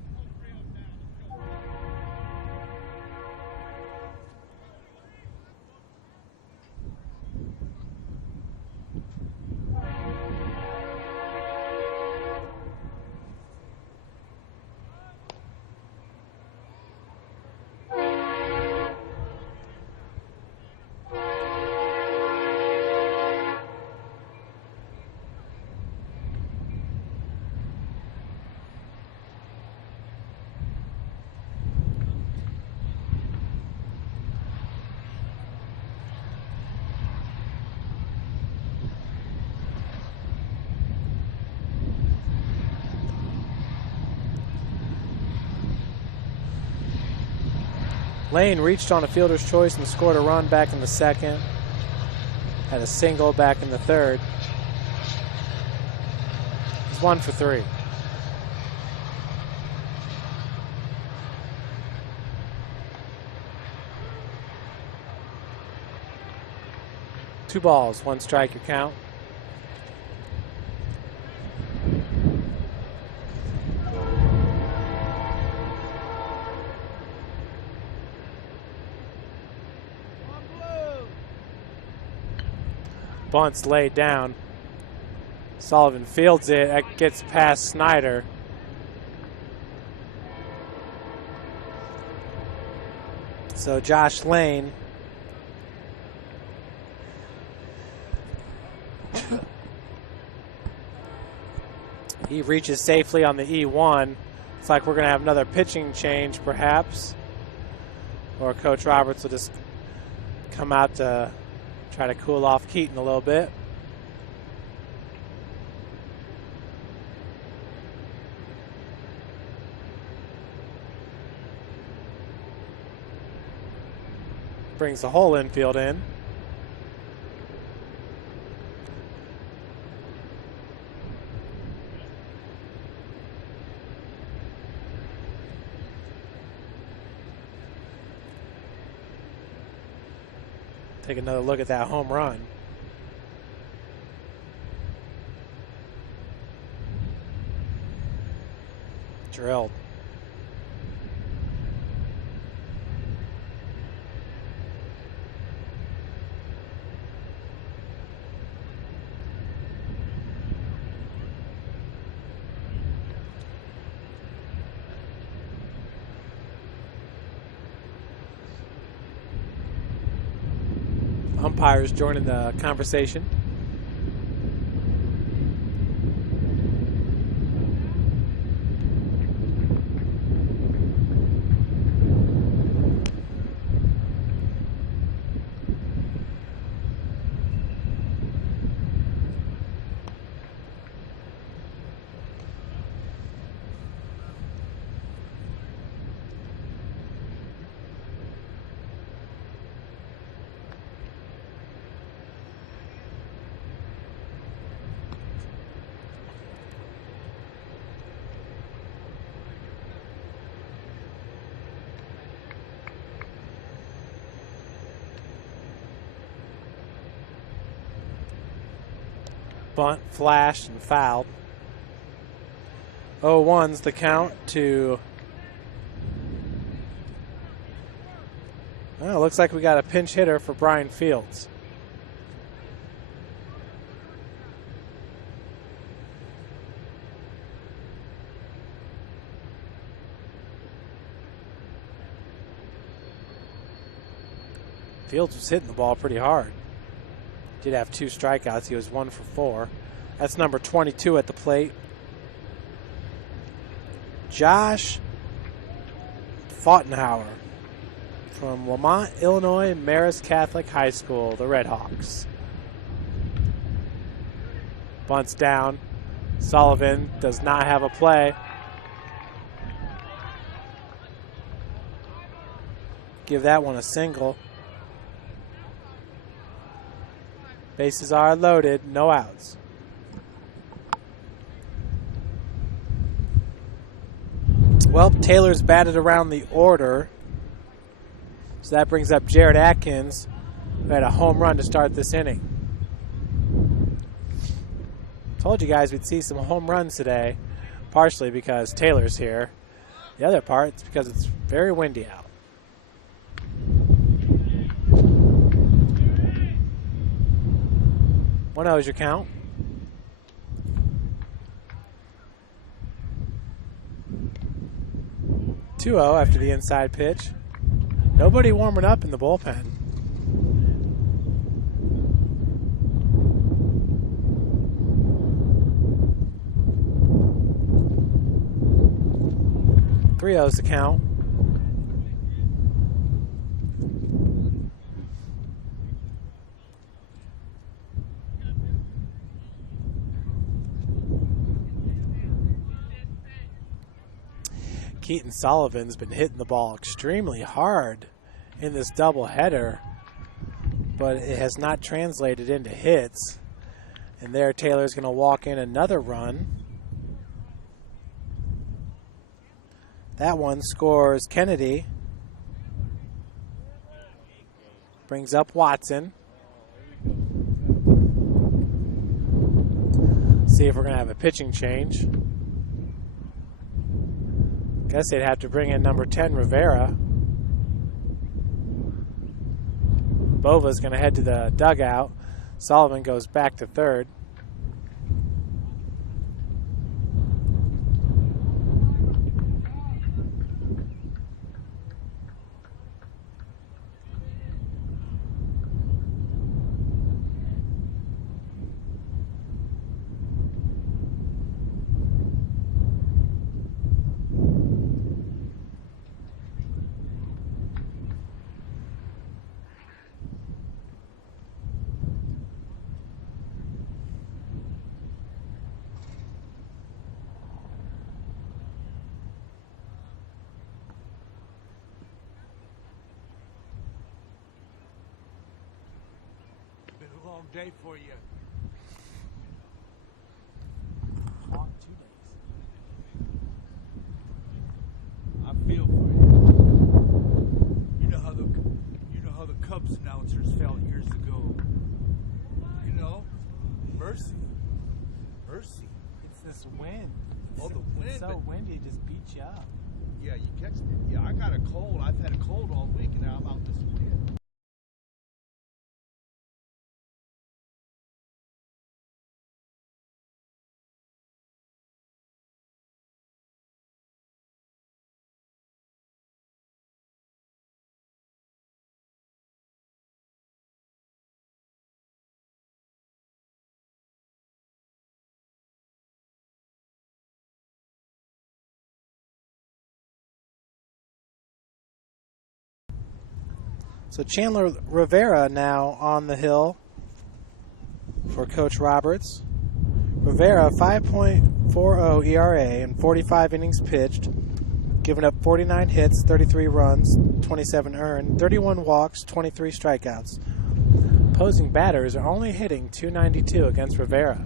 Lane reached on a fielder's choice and scored a run back in the second. Had a single back in the third. He's 1 for 3. Two balls, one strike, your count. Bunt's laid down. Sullivan fields it. That gets past Snyder. So Josh Lane he reaches safely on the E1. It's like we're going to have another pitching change perhaps. Or Coach Roberts will just come out to try to cool off Keaton a little bit. Brings the whole infield in. Take another look at that home run. Drilled. Umpires joining the conversation. Bunt, flashed, and fouled. 0-1's the count to... Well, it looks like we got a pinch hitter for Brian Fields. Fields was hitting the ball pretty hard. Did have 2 strikeouts. He was 1 for 4. That's number 22 at the plate. Josh Fautenhauer from Lamont, Illinois, Marist Catholic High School, the Red Hawks. Bunts down. Sullivan does not have a play. Give that one a single. Bases are loaded, no outs. Well, Taylor's batted around the order. So that brings up Jared Atkins, who had a home run to start this inning. Told you guys we'd see some home runs today, partially because Taylor's here. The other part is because it's very windy out. One is your count. 2-0 after the inside pitch. Nobody warming up in the bullpen. Three O's to count. Keaton Sullivan's been hitting the ball extremely hard in this doubleheader, but it has not translated into hits. And there Taylor's going to walk in another run. That one scores Kennedy. Brings up Watson. See if we're going to have a pitching change. Guess they'd have to bring in number 10, Rivera. Bova's going to head to the dugout. Sullivan goes back to third. Day for you. Long 2 days. I feel for you. You know how the Cubs announcers felt years ago. You know, mercy. It's this wind. Oh, the wind. It's so windy, it just beats you up. Yeah, you catch me. Yeah, I got a cold. I've had a cold all week, and now I'm out this wind. So Chandler Rivera now on the hill for Coach Roberts. Rivera, 5.40 ERA and 45 innings pitched, giving up 49 hits, 33 runs, 27 earned, 31 walks, 23 strikeouts. Opposing batters are only hitting .292 against Rivera.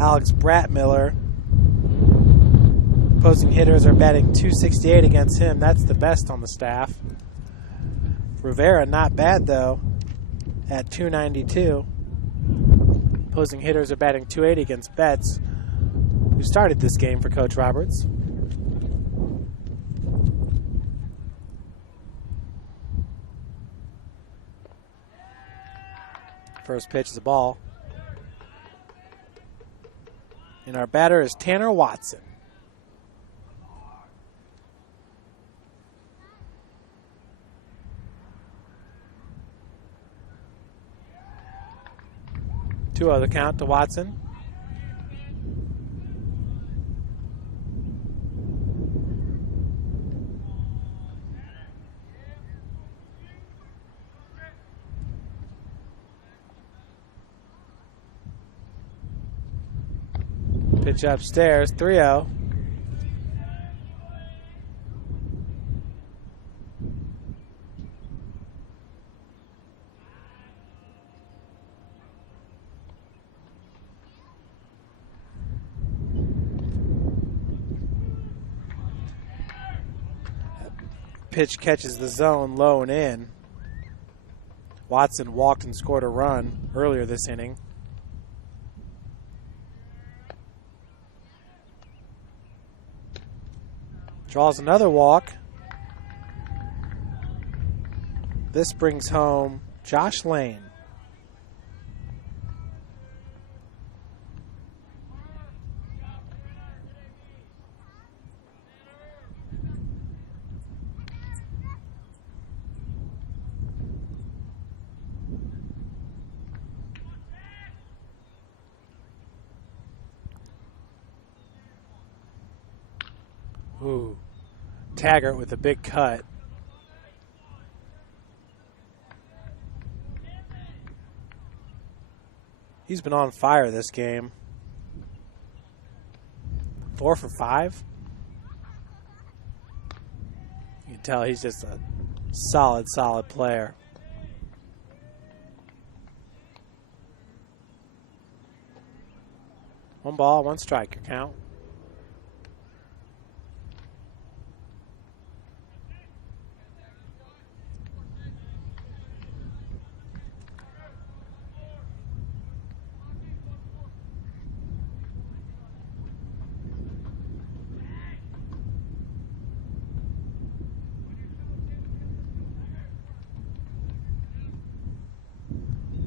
Alex Bratmiller. Opposing hitters are batting .268 against him. That's the best on the staff. Rivera, not bad though, at .292. Opposing hitters are batting .280 against Betts, who started this game for Coach Roberts. First pitch is a ball. And our batter is Tanner Watson. Two on the count to Watson. Pitch upstairs, 3-0. pitch catches the zone low and in. Watson walked and scored a run earlier this inning. Draws another walk. This brings home Josh Lane. Ooh, Taggart with a big cut. He's been on fire this game. 4 for 5. You can tell he's just a solid player. One ball, one strike, your count.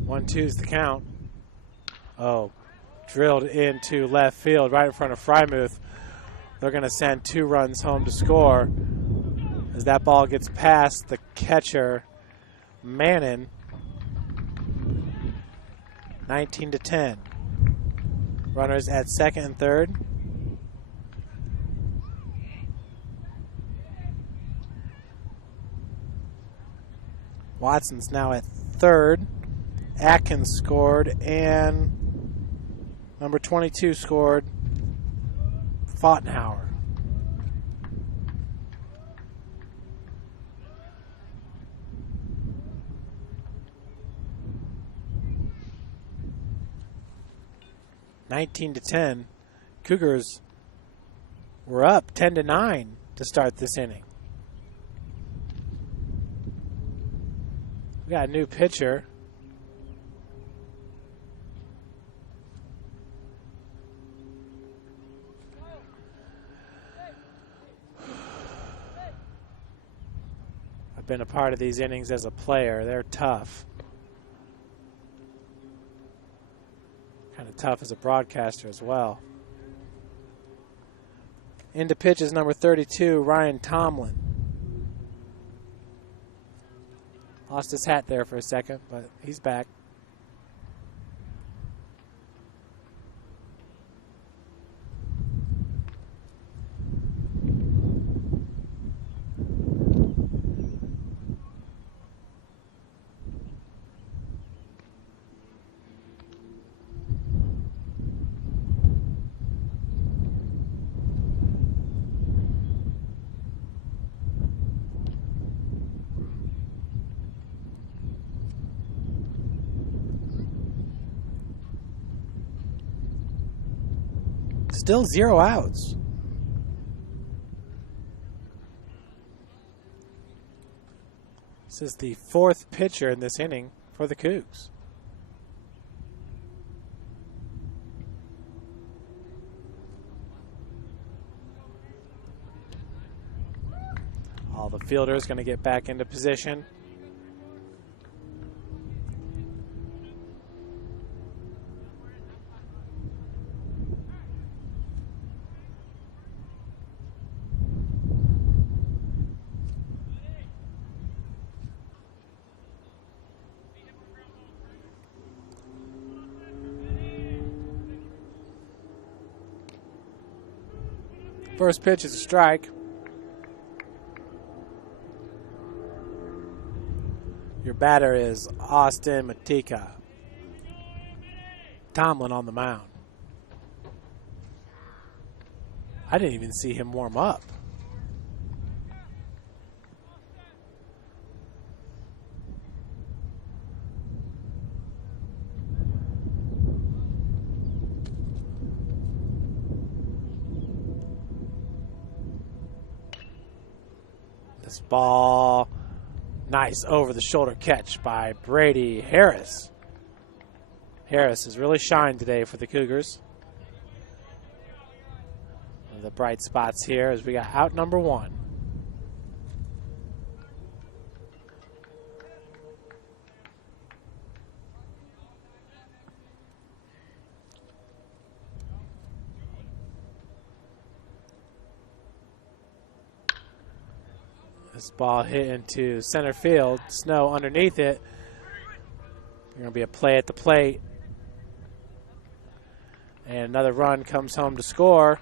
One, two's the count. Oh, drilled into left field right in front of Frymuth. They're going to send 2 runs home to score as that ball gets past the catcher, Mannon. 19-10. Runners at second and third. Watson's now at third. Atkins scored, and number 22 scored. Fottenhauer. (19-10). Cougars were up 10-9 to start this inning. We got a new pitcher. I've been a part of these innings as a player. They're tough. Kind of tough as a broadcaster as well. Into pitch is number 32, Ryan Tomlin. Lost his hat there for a second, but he's back. Still 0 outs. This is the 4th pitcher in this inning for the Cougs. All the fielders going to get back into position. First pitch is a strike. Your batter is Austin Matika. Tomlin on the mound. I didn't even see him warm up. This ball, nice over-the-shoulder catch by Brady Harris. Harris has really shined today for the Cougars. One of the bright spots here as we got out number 1. This ball hit into center field. Snow underneath it. Going to be a play at the plate. And another run comes home to score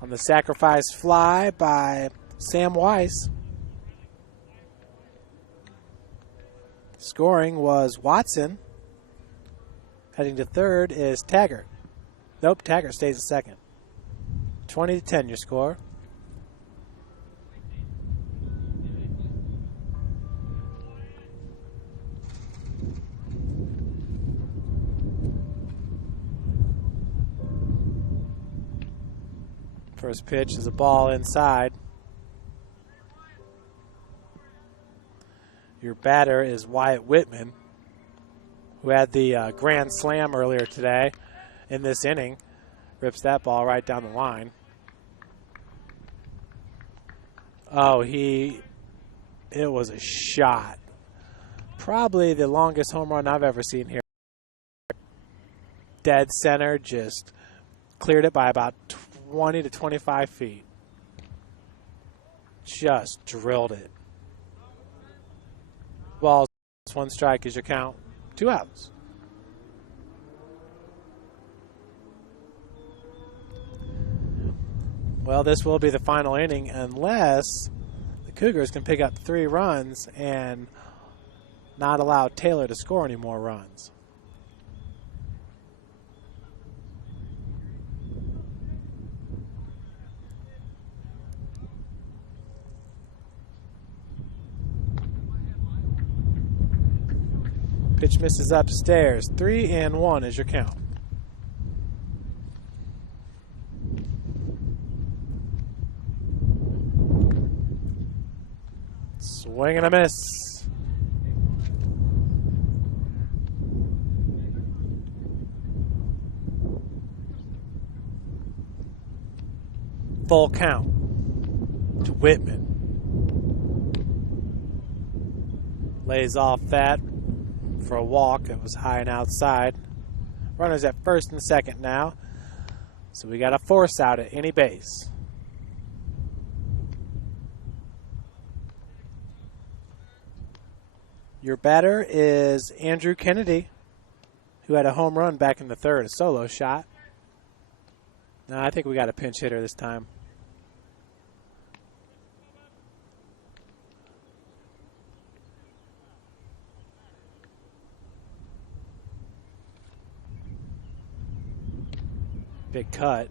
on the sacrifice fly by Sam Weiss. Scoring was Watson. Heading to third is Taggart. Nope, Taggart stays at second. 20-10 your score. First pitch is a ball inside. Your batter is Wyatt Whitman, who had the grand slam earlier today in this inning. Rips that ball right down the line. Oh, it was a shot. Probably the longest home run I've ever seen here. Dead center, just cleared it by about 20 to 25 feet. Just drilled it. Balls, 1 strike is your count. 2 outs. Well, this will be the final inning unless the Cougars can pick up 3 runs and not allow Taylor to score any more runs. Pitch misses upstairs. 3-1 is your count. Swing and a miss. Full count to Whitman. Lays off that for a walk. It was high and outside. Runners at first and second now. So we got a force out at any base. Your batter is Andrew Kennedy, who had a home run back in the third, a solo shot. Now I think we got a pinch hitter this time. Big cut.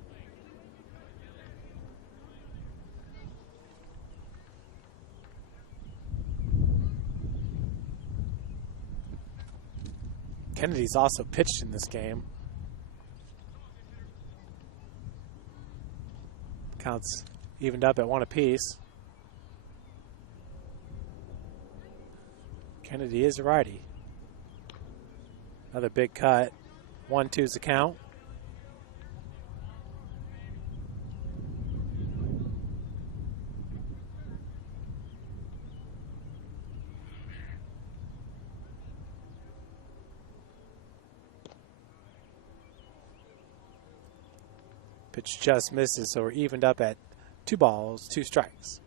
Kennedy's also pitched in this game. Counts evened up at 1 apiece. Kennedy is a righty. Another big cut. 1-2's the count. Pitch just misses, so we're evened up at 2 balls, 2 strikes.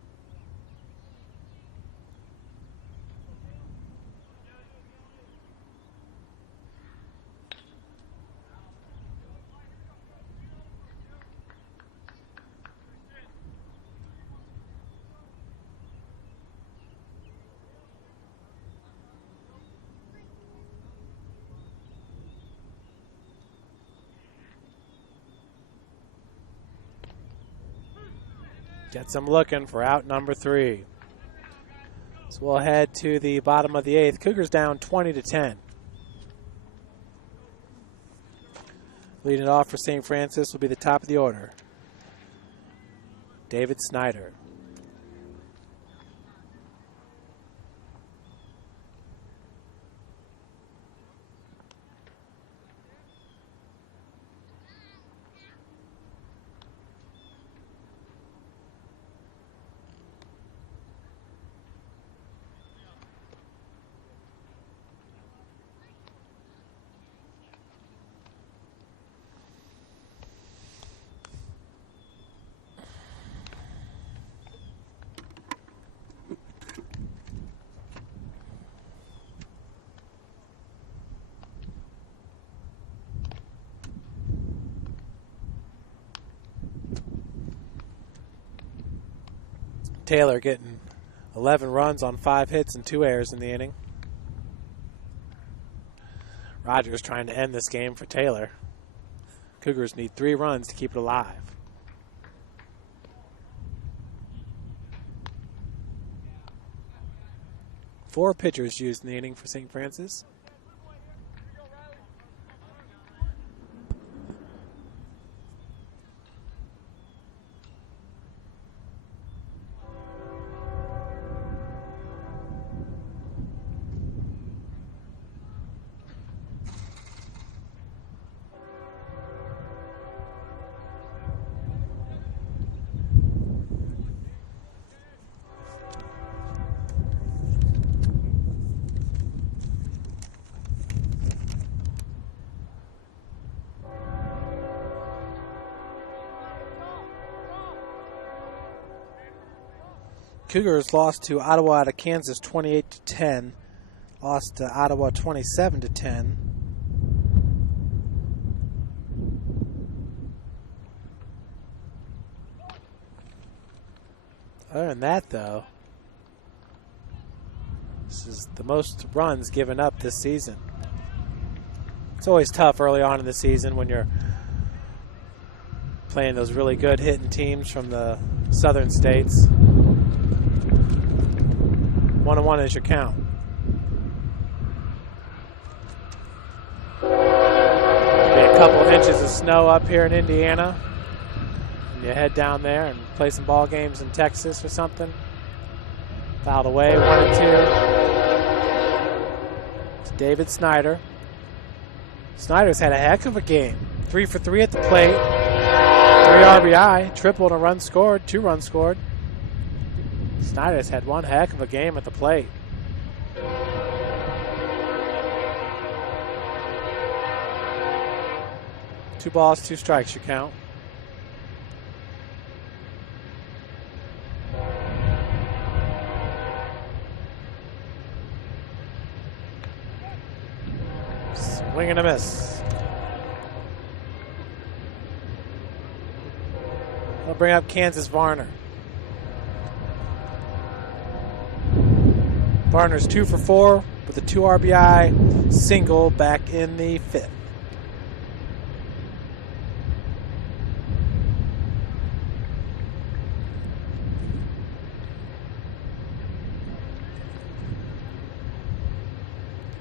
Gets them looking for out number 3. So we'll head to the bottom of the 8th. Cougars down 20-10. Leading it off for St. Francis will be the top of the order, David Snyder. Taylor getting 11 runs on 5 hits and 2 errors in the inning. Rogers trying to end this game for Taylor. Cougars need 3 runs to keep it alive. Four pitchers used in the inning for St. Francis. Cougars lost to Ottawa out of Kansas 28-10. Lost to Ottawa 27-10. Other than that, though, this is the most runs given up this season. It's always tough early on in the season when you're playing those really good hitting teams from the southern states. 1-1 is your count. Be a couple inches of snow up here in Indiana. And you head down there and play some ball games in Texas or something. Fouled away, 1-2. It's David Snyder. Snyder's had a heck of a game. 3 for 3 at the plate. 3 RBI, triple and a run scored, 2 runs scored. Snyder's had one heck of a game at the plate. Two balls, 2 strikes, you count. Swing and a miss. I'll bring up Kansas Varner. Varner's 2 for 4 with a 2 RBI single back in the 5th.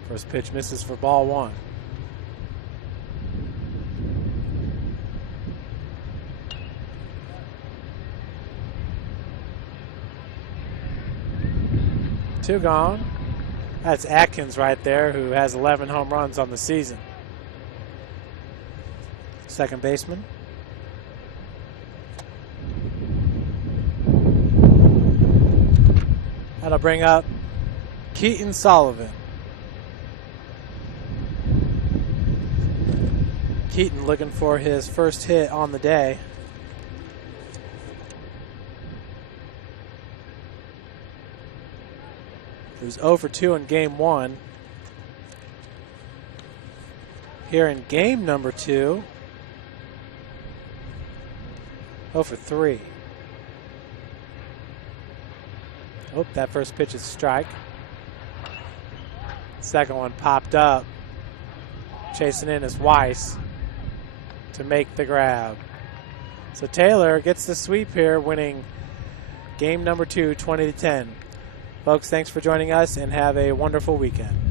First pitch misses for ball 1. Two gone. That's Atkins right there, who has 11 home runs on the season. Second baseman. That'll bring up Keaton Sullivan. Keaton looking for his first hit on the day. He was 0 for 2 in game 1. Here in game number 2, 0 for 3. Oh, that first pitch is a strike. Second one popped up. Chasing in is Weiss to make the grab. So Taylor gets the sweep here, winning game number 2, 20-10. Folks, thanks for joining us and have a wonderful weekend.